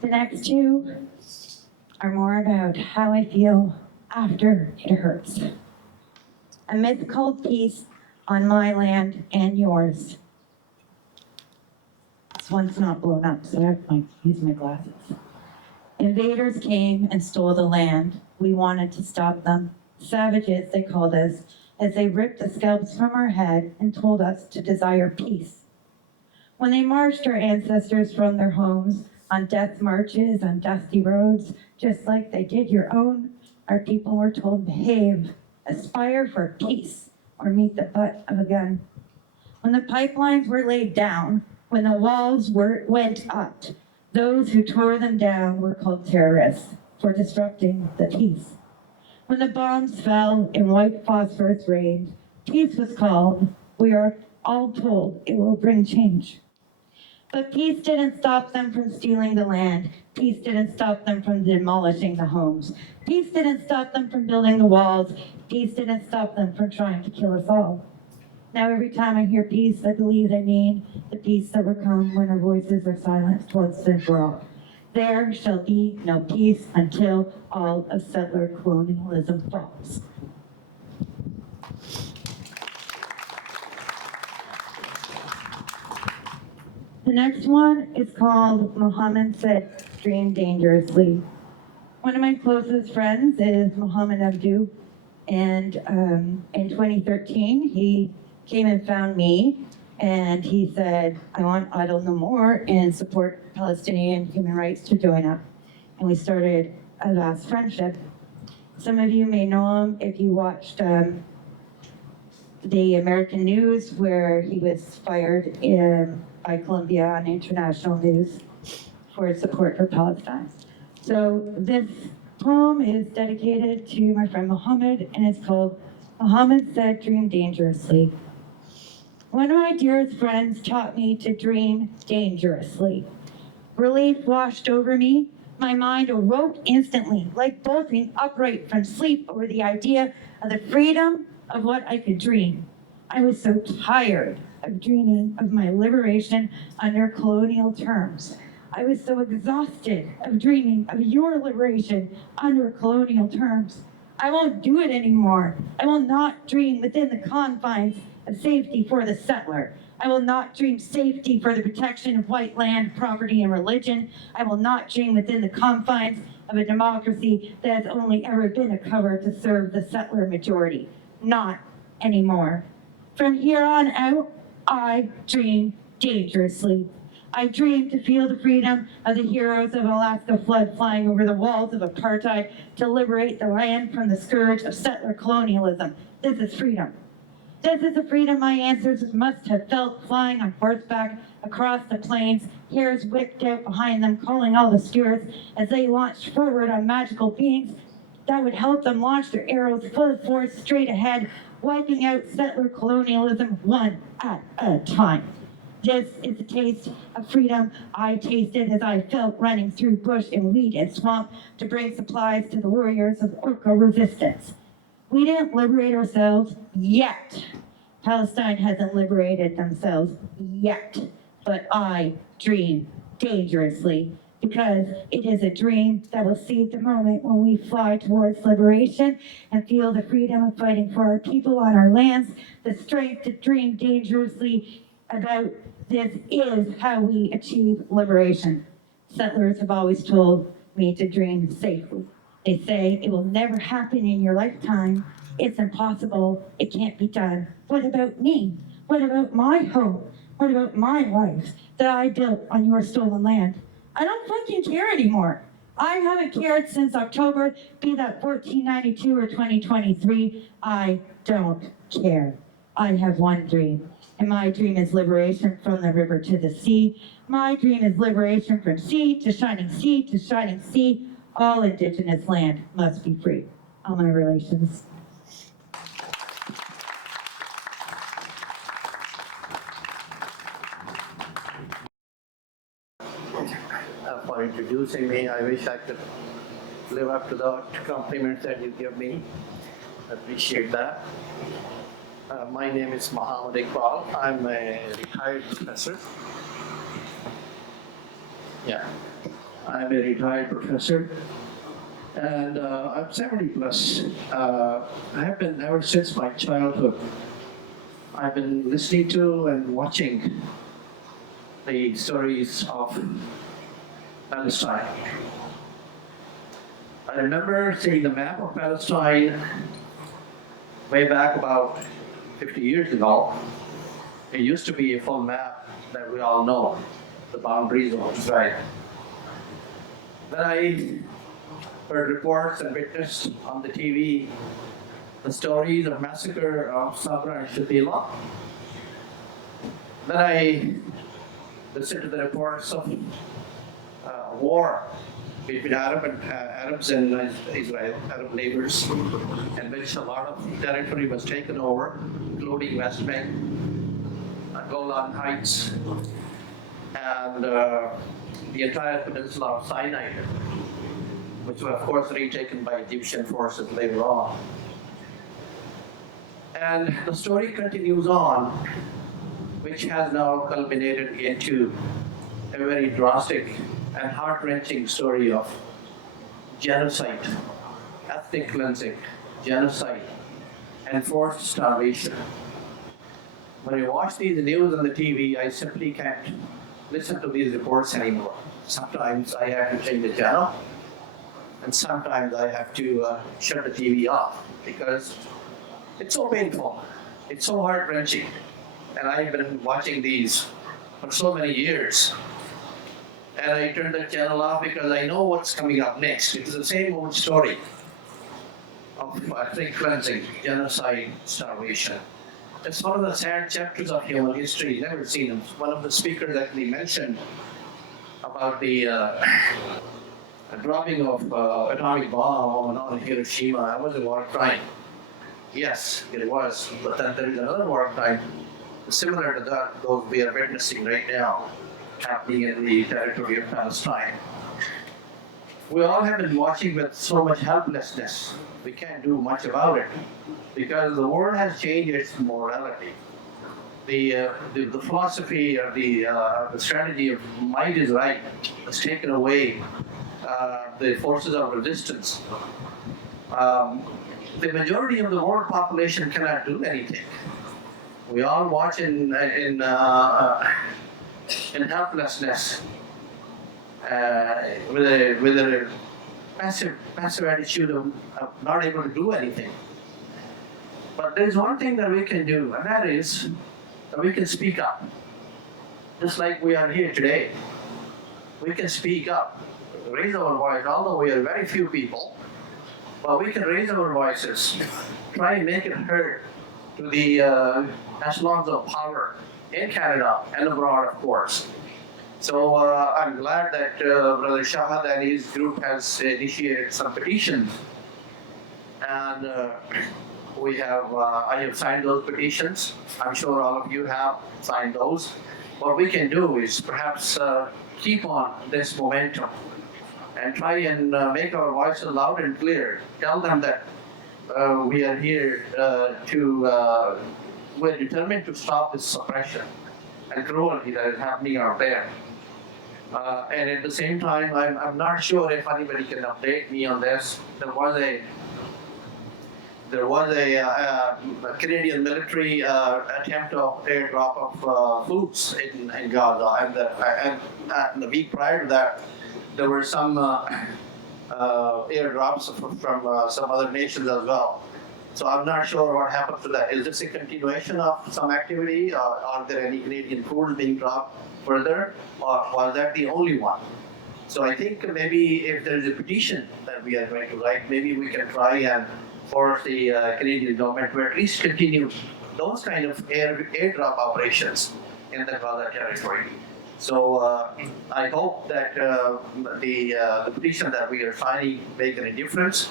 The next 2 are more about how I feel after it hurts. A myth called peace on my land and yours. This one's not blown up, so I have to use my glasses. Invaders came and stole the land. We wanted to stop them. Savages, they called us, as they ripped the scalps from our head and told us to desire peace. When they marched our ancestors from their homes on death marches on dusty roads, just like they did your own, our people were told behave, aspire for peace, or meet the butt of a gun. When the pipelines were laid down, when the walls went up, those who tore them down were called terrorists for disrupting the peace. When the bombs fell and white phosphorus rained, peace was called. We are all told it will bring change. But peace didn't stop them from stealing the land. Peace didn't stop them from demolishing the homes. Peace didn't stop them from building the walls. Peace didn't stop them from trying to kill us all. Now every time I hear peace, I believe they mean the peace that will come when our voices are silenced once and for all. There shall be no peace until all of settler colonialism falls. The next one is called Muhammad Said Dream Dangerously. One of my closest friends is Muhammad Abdu, and in 2013 he came and found me and he said, I want Idle No More and support Palestinian human rights to join up. And we started a vast friendship. Some of you may know him if you watched the American news where he was fired by Columbia on international news for support for Palestine. So this poem is dedicated to my friend Muhammad, and it's called Muhammad Said Dream Dangerously. One of my dearest friends taught me to dream dangerously. Relief washed over me. My mind awoke instantly, like bolting upright from sleep over the idea of the freedom of what I could dream. I was so tired of dreaming of my liberation under colonial terms. I was so exhausted of dreaming of your liberation under colonial terms. I won't do it anymore. I will not dream within the confines of safety for the settler. I will not dream safety for the protection of white land, property, and religion. I will not dream within the confines of a democracy that has only ever been a cover to serve the settler majority. Not anymore. From here on out, I dream dangerously. I dream to feel the freedom of the heroes of Alaska flood flying over the walls of apartheid to liberate the land from the scourge of settler colonialism. This is freedom. This is the freedom my ancestors must have felt flying on horseback across the plains, hairs whipped out behind them, calling all the spirits as they launched forward on magical beings that would help them launch their arrows full force straight ahead, wiping out settler colonialism one at a time. This is the taste of freedom I tasted as I felt running through bush and weed and swamp to bring supplies to the warriors of Orca resistance. We didn't liberate ourselves yet. Palestine hasn't liberated themselves yet. But I dream dangerously because it is a dream that will seize the moment when we fly towards liberation and feel the freedom of fighting for our people on our lands. The strength to dream dangerously about this is how we achieve liberation. Settlers have always told me to dream safely. They say it will never happen in your lifetime. It's impossible. It can't be done. What about me? What about my home? What about my life that I built on your stolen land? I don't fucking care anymore. I haven't cared since October, be that 1492 or 2023. I don't care. I have one dream, and my dream is liberation from the river to the sea. My dream is liberation from sea to shining sea to shining sea. All Indigenous land must be free. All my relations. For introducing me. I wish I could live up to the compliments that you give me. I appreciate that. My name is Muhammad Iqbal. I'm a retired professor. Yeah, I'm a retired professor, and I'm 70 plus. I have been ever since my childhood. I've been listening to and watching the stories of Palestine. I remember seeing the map of Palestine way back about 50 years ago. It used to be a full map that we all know, the boundaries of Israel. Then I heard reports and witnessed on the TV the stories of massacre of Sabra and Shatila. Then I listened to the reports of war between Arabs and Israel, Arab neighbors, in which a lot of territory was taken over, including West Bank, Golan Heights, and the entire peninsula of Sinai, which was of course retaken by Egyptian forces later on. And the story continues on, which has now culminated into a very drastic and heart-wrenching story of genocide, ethnic cleansing, genocide, and forced starvation. When I watch these news on the TV, I simply can't listen to these reports anymore. Sometimes I have to change the channel, and sometimes I have to shut the TV off because it's so painful, it's so heart-wrenching, and I've been watching these for so many years. And I turned the channel off because I know what's coming up next. It's the same old story of ethnic cleansing, genocide, starvation. It's one of the sad chapters of human history, never seen them. One of the speakers actually mentioned about the dropping of atomic bomb on Hiroshima. That was a war crime. Yes, it was. But then there is another war crime similar to that, those we are witnessing right now, happening in the territory of Palestine. We all have been watching with so much helplessness. We can't do much about it because the world has changed its morality. the philosophy or the strategy of might is right has taken away the forces of resistance. The majority of the world population cannot do anything. We all watch in helplessness, with a passive attitude of not able to do anything. But there is one thing that we can do, and that is that we can speak up. Just like we are here today, we can speak up, raise our voice, although we are very few people, but we can raise our voices, try and make it heard to the echelons of power in Canada and abroad, of course. So I'm glad that Brother Shahad and his group has initiated some petitions, and I have signed those petitions. I'm sure all of you have signed those. What we can do is perhaps keep on this momentum and try and make our voices loud and clear. Tell them that we are here we're determined to stop this suppression and cruelty that is happening out there. And at the same time, I'm not sure if anybody can update me on this. There was a Canadian military attempt of airdrop of foods in Gaza, and the week prior to that, there were some airdrops from some other nations as well. So I'm not sure what happened to that. Is this a continuation of some activity? Are there any Canadian foods being dropped further, or was that the only one? So I think maybe if there is a petition that we are going to write, maybe we can try and force the Canadian government to at least continue those kind of airdrop operations in the Gaza territory. So I hope that the petition that we are signing make any difference.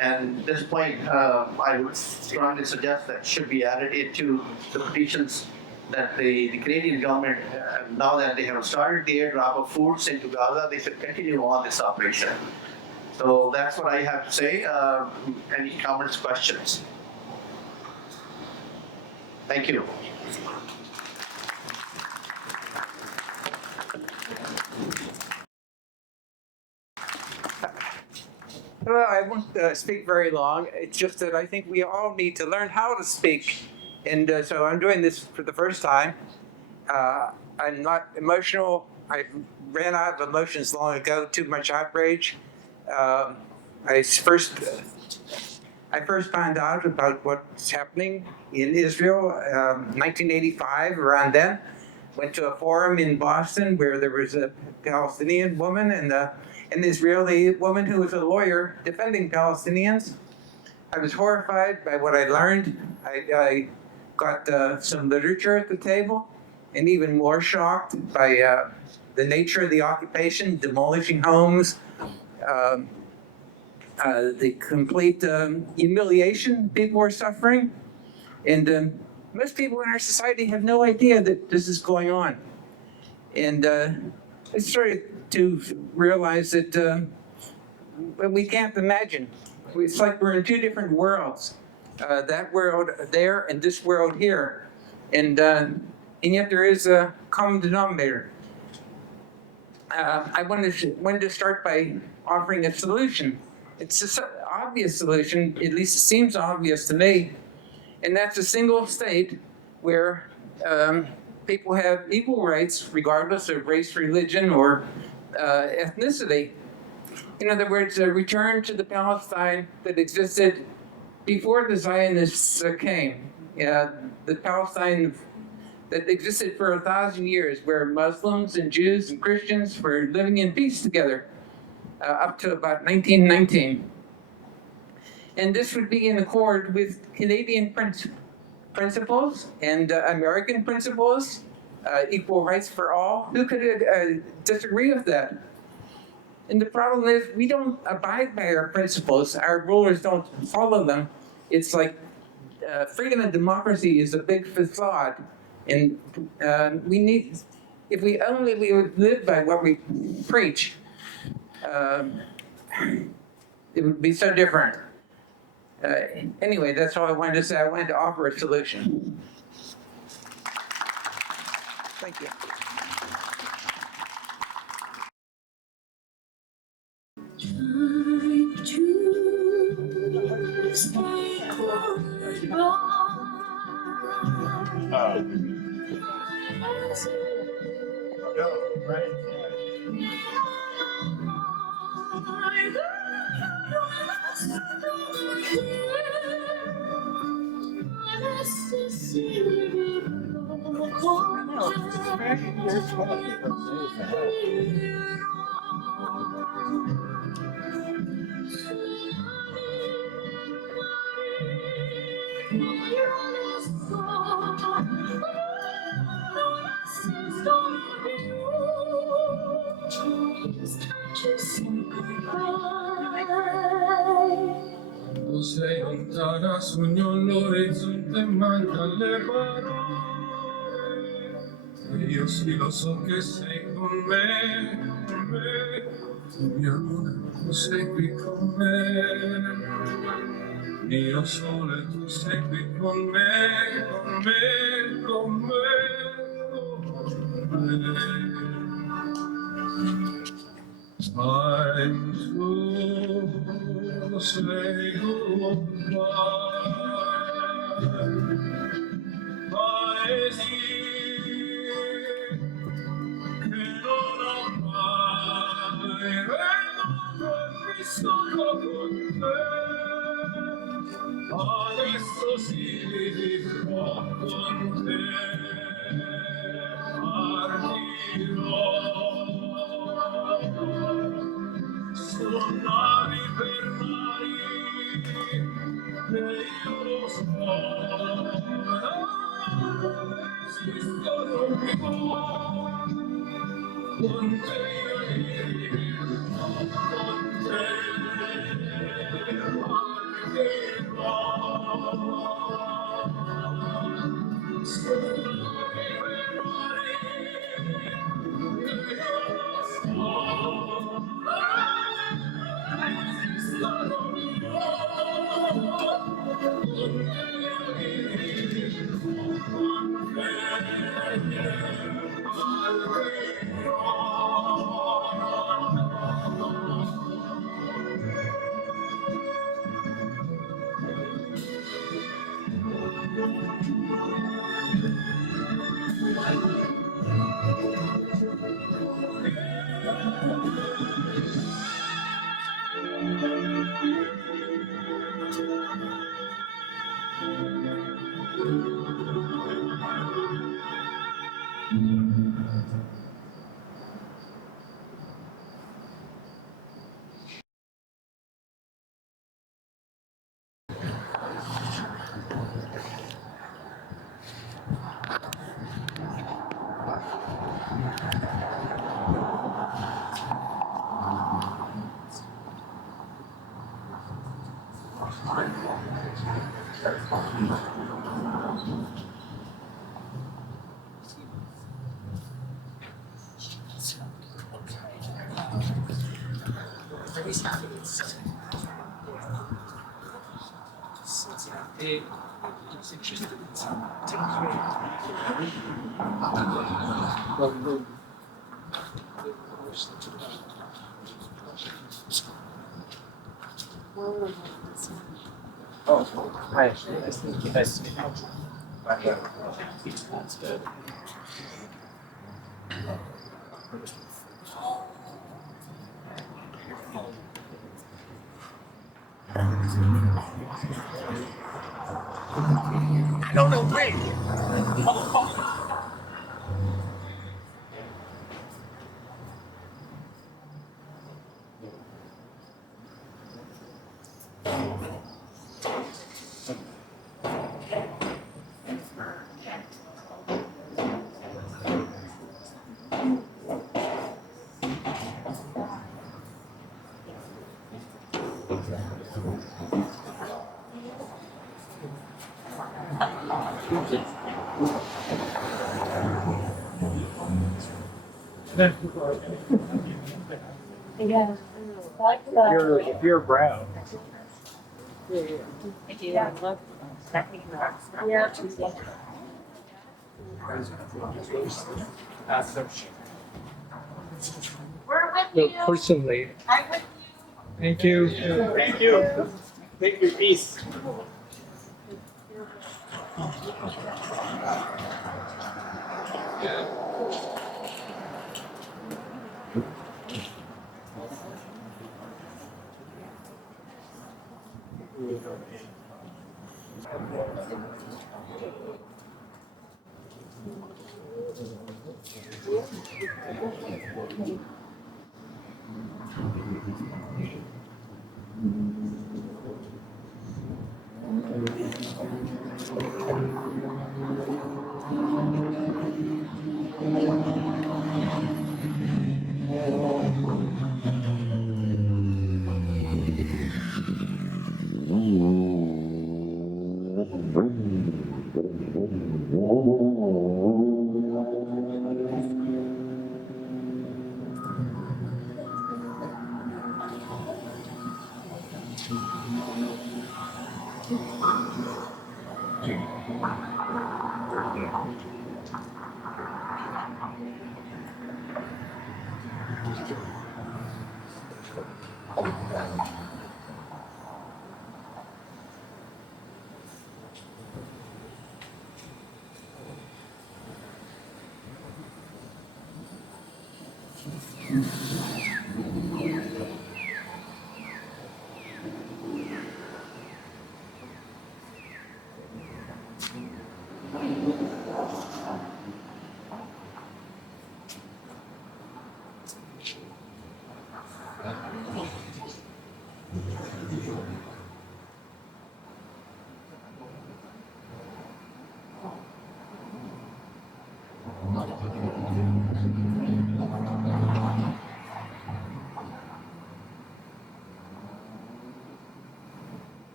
And at this point, I would strongly suggest that should be added into the petitions that the Canadian government, now that they have started the airdrop of foods into Gaza, they should continue on this operation. So that's what I have to say. Any comments, questions? Thank you. Well, I won't speak very long. It's just that I think we all need to learn how to speak. And so I'm doing this for the first time. I'm not emotional. I ran out of emotions long ago, too much outrage. I first found out about what's happening in Israel 1985, around then. Went to a forum in Boston where there was a Palestinian woman and an Israeli woman who was a lawyer defending Palestinians. I was horrified by what I learned. I got some literature at the table, and even more shocked by the nature of the occupation, demolishing homes, the complete humiliation people were suffering. And most people in our society have no idea that this is going on. And I started to realize that we can't imagine. It's like we're in two different worlds. That world there and this world here. And yet there is a common denominator. I wanted to start by offering a solution. It's an obvious solution, at least it seems obvious to me, and that's a single state where people have equal rights regardless of race, religion, or ethnicity. In other words, a return to the Palestine that existed before the Zionists came. The Palestine that existed for 1,000 years, where Muslims and Jews and Christians were living in peace together up to about 1919. And this would be in accord with Canadian principles and American principles, equal rights for all. Who could disagree with that? And the problem is we don't abide by our principles. Our rulers don't follow them. It's like freedom and democracy is a big facade. And if we would live by what we preach, it would be so different. Anyway, that's all I wanted to say. I wanted to offer a solution. Thank you. Tu sei lontana, sogno all'orizzonte, mancano le parole. E io sì lo so che sei con me, con me. Tu mia luna, tu sei qui con me. Mio sole, tu sei qui con me, con me, con me, con me. Time to say goodbye. Paesi che non ho mai veduto e vissuto con te. Adesso sì vivrò con te. Partirò. Sono navi per mari che io lo so, non esistono più. Con te io vivrò, con te partirò. Sono navi per mari che io lo so. Oh, hi. Nice. That's good. No, no, wait. If you're brown. Yeah. We're with you. Personally. I'm with you. Thank you. Thank you. Make your peace.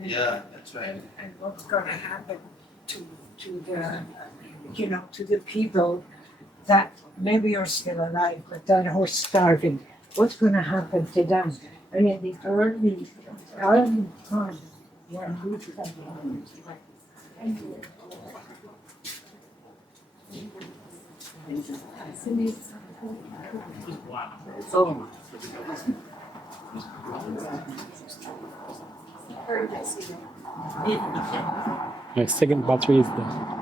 Yeah, that's right. And what's gonna happen to the, to the people that maybe are still alive, but that are starving? What's gonna happen to them? And in the early time, when we My second battery is there.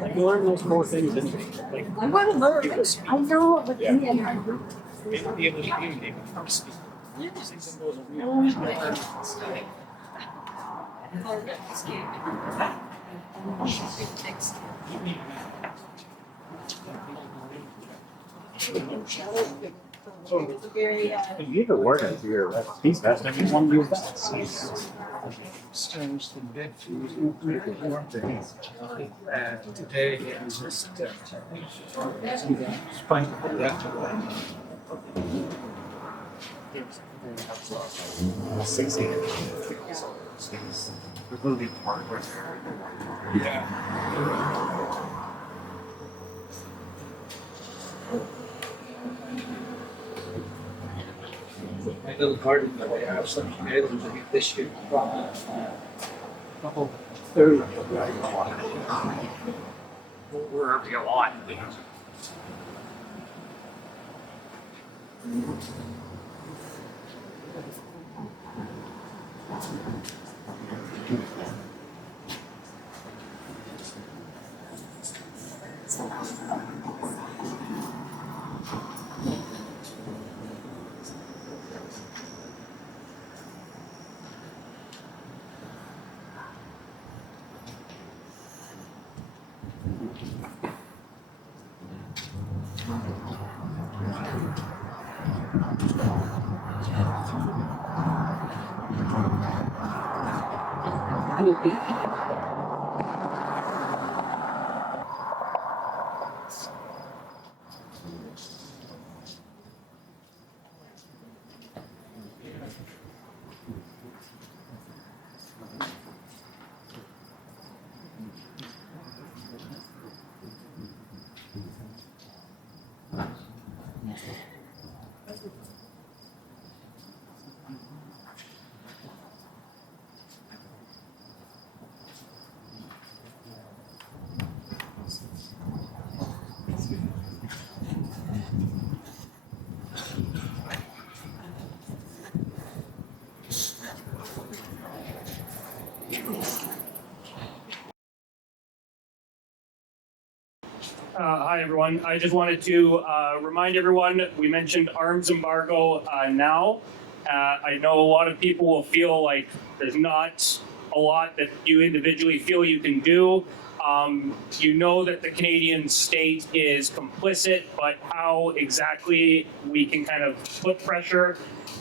Like you learn those more things and like I want to learn. I know, but Yeah. yeah. be able to communicate with them. Symbols of you ever work at your piece best, maybe one of your best. Today is just my little garden that I have some tomatoes I get this year. Couple 30. We're already a lot. Hi, everyone. I just wanted to remind everyone, we mentioned arms embargo now. I know a lot of people will feel like there's not a lot that you individually feel you can do. You know that the Canadian state is complicit, but how exactly we can kind of put pressure,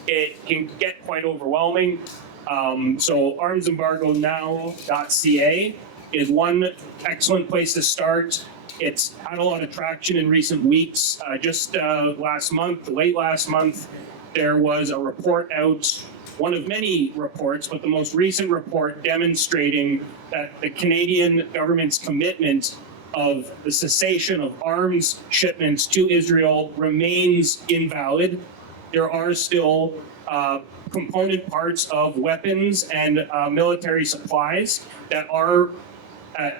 it can get quite overwhelming. So armsembargonow.ca is one excellent place to start. It's had a lot of traction in recent weeks. Just last month, late last month, there was a report out, one of many reports, but the most recent report demonstrating that the Canadian government's commitment of the cessation of arms shipments to Israel remains invalid. There are still component parts of weapons and military supplies that are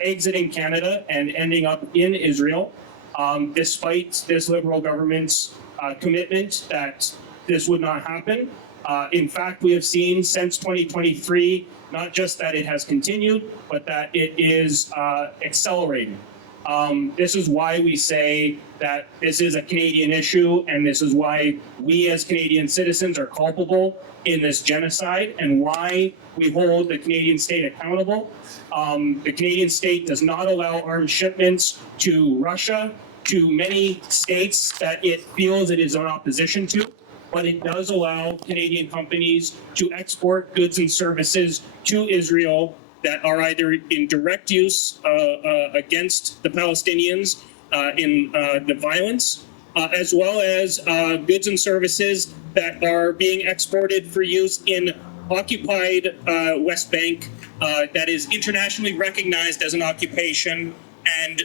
exiting Canada and ending up in Israel, despite this Liberal government's commitment that this would not happen. In fact, we have seen since 2023, not just that it has continued, but that it is accelerating. This is why we say that this is a Canadian issue, and this is why we as Canadian citizens are culpable in this genocide, and why we hold the Canadian state accountable. The Canadian state does not allow arms shipments to Russia, to many states that it feels it is in opposition to, but it does allow Canadian companies to export goods and services to Israel that are either in direct use against the Palestinians in the violence, as well as goods and services that are being exported for use in occupied West Bank that is internationally recognized as an occupation. And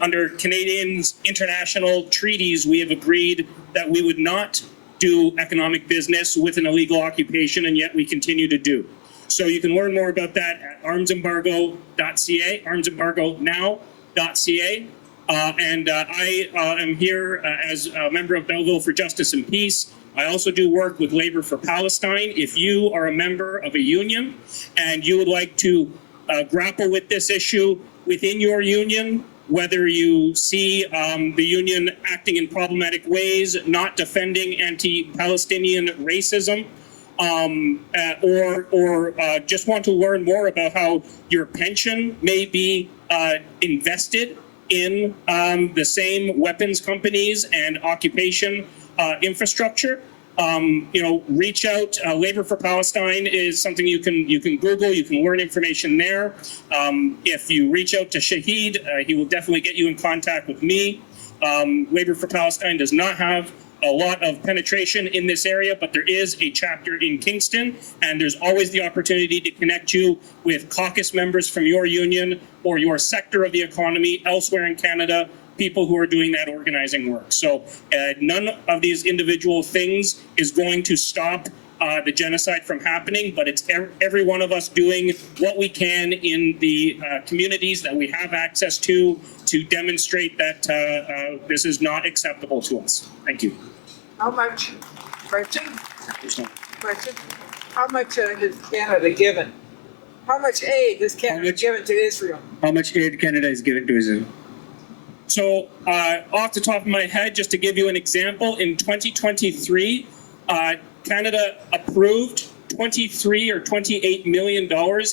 under Canadians' international treaties, we have agreed that we would not do economic business with an illegal occupation, and yet we continue to do. So you can learn more about that at armsembargo.ca, armsembargonow.ca. And I am here as a member of Belleville for Justice and Peace. I also do work with Labor for Palestine. If you are a member of a union and you would like to grapple with this issue within your union, whether you see the union acting in problematic ways, not defending anti-Palestinian racism, or just want to learn more about how your pension may be invested in the same weapons companies and occupation infrastructure, reach out. Labor for Palestine is something you can Google. You can learn information there. If you reach out to Shahid, he will definitely get you in contact with me. Labor for Palestine does not have a lot of penetration in this area, but there is a chapter in Kingston, and there's always the opportunity to connect you with caucus members from your union or your sector of the economy elsewhere in Canada, people who are doing that organizing work. So none of these individual things is going to stop the genocide from happening, but it's every one of us doing what we can in the communities that we have access to demonstrate that this is not acceptable to us. Thank you. How much, question? How much has Canada given? How much aid has Canada given to Israel? How much aid Canada is given to Israel? So off the top of my head, just to give you an example, in 2023, Canada approved $23 or $28 million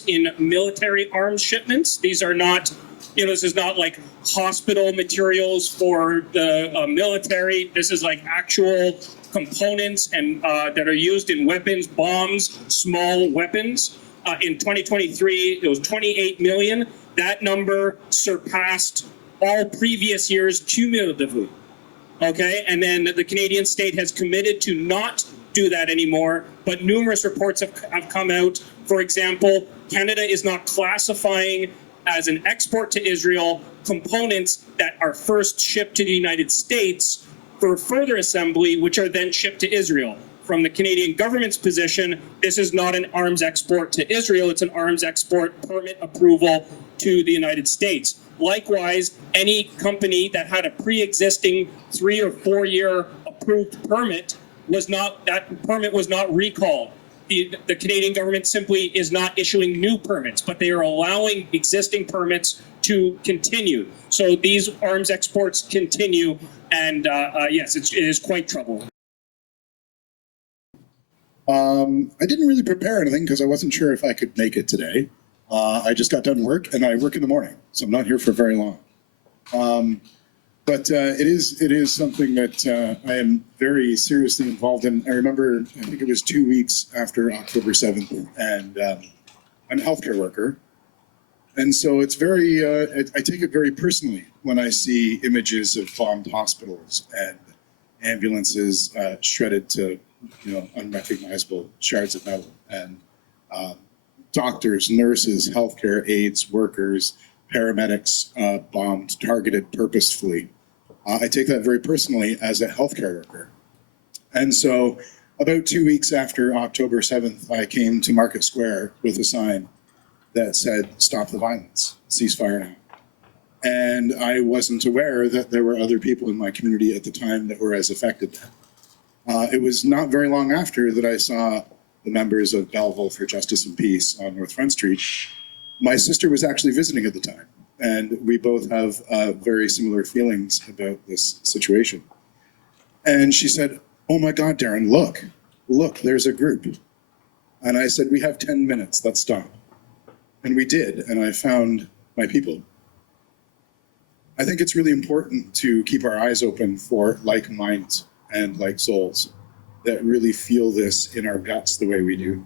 in military arms shipments. These are not, this is not like hospital materials for the military. This is like actual components and that are used in weapons, bombs, small weapons. In 2023, it was 28 million. That number surpassed all previous years cumulatively. Okay, and then the Canadian state has committed to not do that anymore, but numerous reports have come out. For example, Canada is not classifying as an export to Israel components that are first shipped to the United States for further assembly, which are then shipped to Israel. From the Canadian government's position, this is not an arms export to Israel, it's an arms export permit approval to the United States. Likewise, any company that had a pre-existing 3 or 4 year approved permit that permit was not recalled. the Canadian government simply is not issuing new permits, but they are allowing existing permits to continue. So these arms exports continue, and yes, it is quite troubling. I didn't really prepare anything because I wasn't sure if I could make it today. I just got done work, and I work in the morning, so I'm not here for very long. But it is something that I am very seriously involved in. I remember, I think it was 2 weeks after October 7th, and I'm a healthcare worker. And so it's very, I take it very personally when I see images of bombed hospitals and ambulances shredded to, unrecognizable shards of metal, and doctors, nurses, healthcare aides, workers, paramedics bombed, targeted purposefully. I take that very personally as a healthcare worker. And so about 2 weeks after October 7th, I came to Market Square with a sign that said, "Stop the violence, ceasefire now." And I wasn't aware that there were other people in my community at the time that were as affected. It was not very long after that I saw the members of Belleville for Justice and Peace on North Front Street. My sister was actually visiting at the time, and we both have very similar feelings about this situation. And she said, "Oh my God, Darren, look, there's a group." And I said, "We have 10 minutes, let's stop." And we did, and I found my people. I think it's really important to keep our eyes open for like minds and like souls that really feel this in our guts the way we do.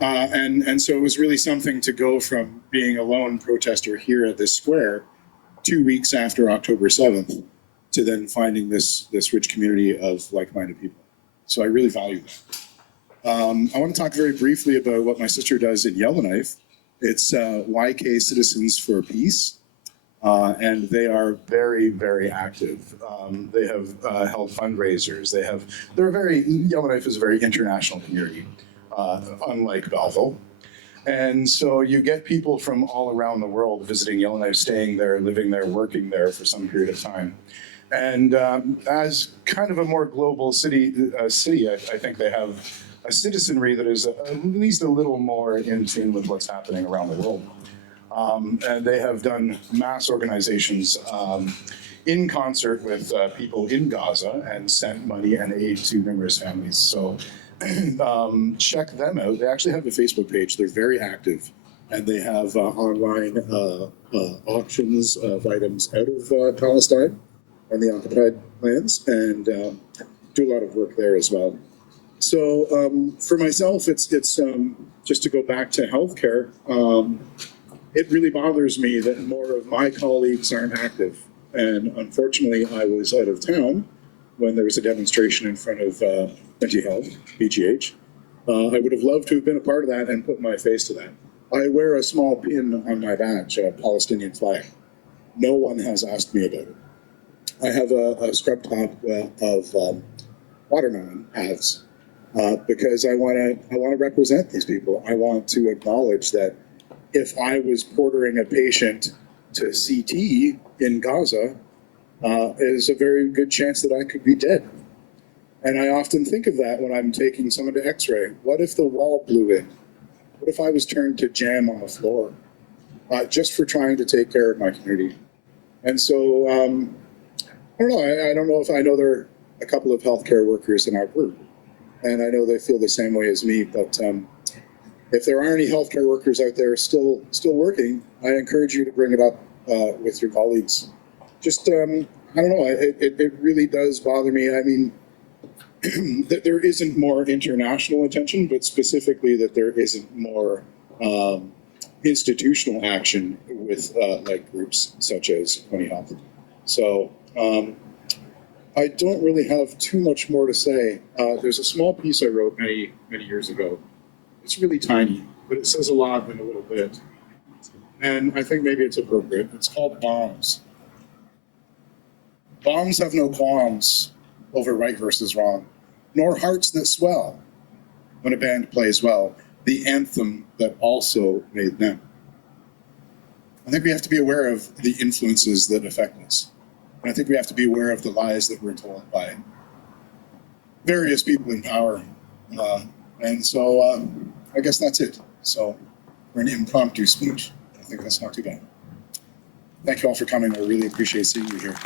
And so it was really something to go from being a lone protester here at this square 2 weeks after October 7th to then finding this rich community of like-minded people. So I really value that. I want to talk very briefly about what my sister does in Yellowknife. It's YK Citizens for Peace, and they are very, very active. They have held fundraisers. Yellowknife is a very international community. Unlike Belleville. And so you get people from all around the world visiting Yellowknife, staying there, living there, working there for some period of time. And as kind of a more global city, I think they have a citizenry that is at least a little more in tune with what's happening around the world. And they have done mass organizations in concert with people in Gaza and sent money and aid to numerous families. So check them out. They actually have a Facebook page. They're very active, and they have online auctions of items out of Palestine and the occupied lands, and do a lot of work there as well. So for myself, it's just to go back to healthcare. It really bothers me that more of my colleagues aren't active, and unfortunately, I was out of town when there was a demonstration in front of Mental Health, BGH. I would have loved to have been a part of that and put my face to that. I wear a small pin on my badge, a Palestinian flag. No one has asked me about it. I have a scrub top of watermelon halves because I want to represent these people. I want to acknowledge that if I was portering a patient to CT in Gaza, there's a very good chance that I could be dead. And I often think of that when I'm taking someone to x-ray. What if the wall blew in? What if I was turned to jam on the floor? Just for trying to take care of my community. And so, I don't know, I don't know if I know there are a couple of healthcare workers in our group. And I know they feel the same way as me, but if there are any healthcare workers out there still working, I encourage you to bring it up with your colleagues. Just, I don't know, it really does bother me. I mean, that there isn't more international attention, but specifically that there isn't more institutional action with like groups such as Tony Health. So I don't really have too much more to say. There's a small piece I wrote many years ago. It's really tiny, but it says a lot in a little bit. And I think maybe it's appropriate. It's called Bombs. Bombs have no qualms over right versus wrong, nor hearts that swell when a band plays well, the anthem that also made them. I think we have to be aware of the influences that affect us. And I think we have to be aware of the lies that we're told by various people in power. And so I guess that's it. So for an impromptu speech, I think that's not too bad. Thank you all for coming. I really appreciate seeing you here.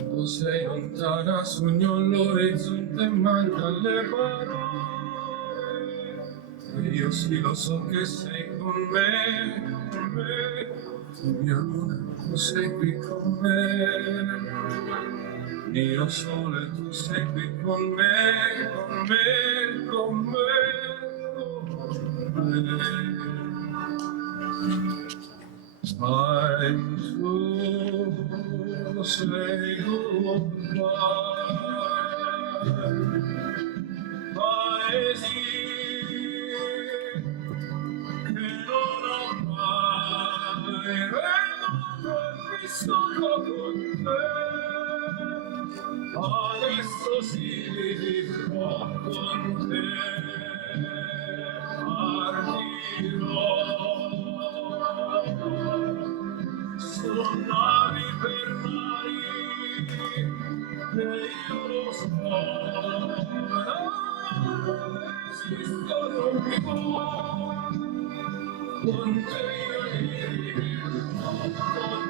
Tu sei lontana, sogno all'orizzonte, manca le parole. E io sì lo so che sei con me, con me. Tu mia luna, tu sei qui con me. Mio sole, tu sei qui con me, con me, con me, con me. Time to say goodbye. Paesi che non ho mai veduto e vissuto con te. Adesso sì vivrò con te. Partirò. Sono navi per mari e io lo so, non esistono più. Con te io vivo, con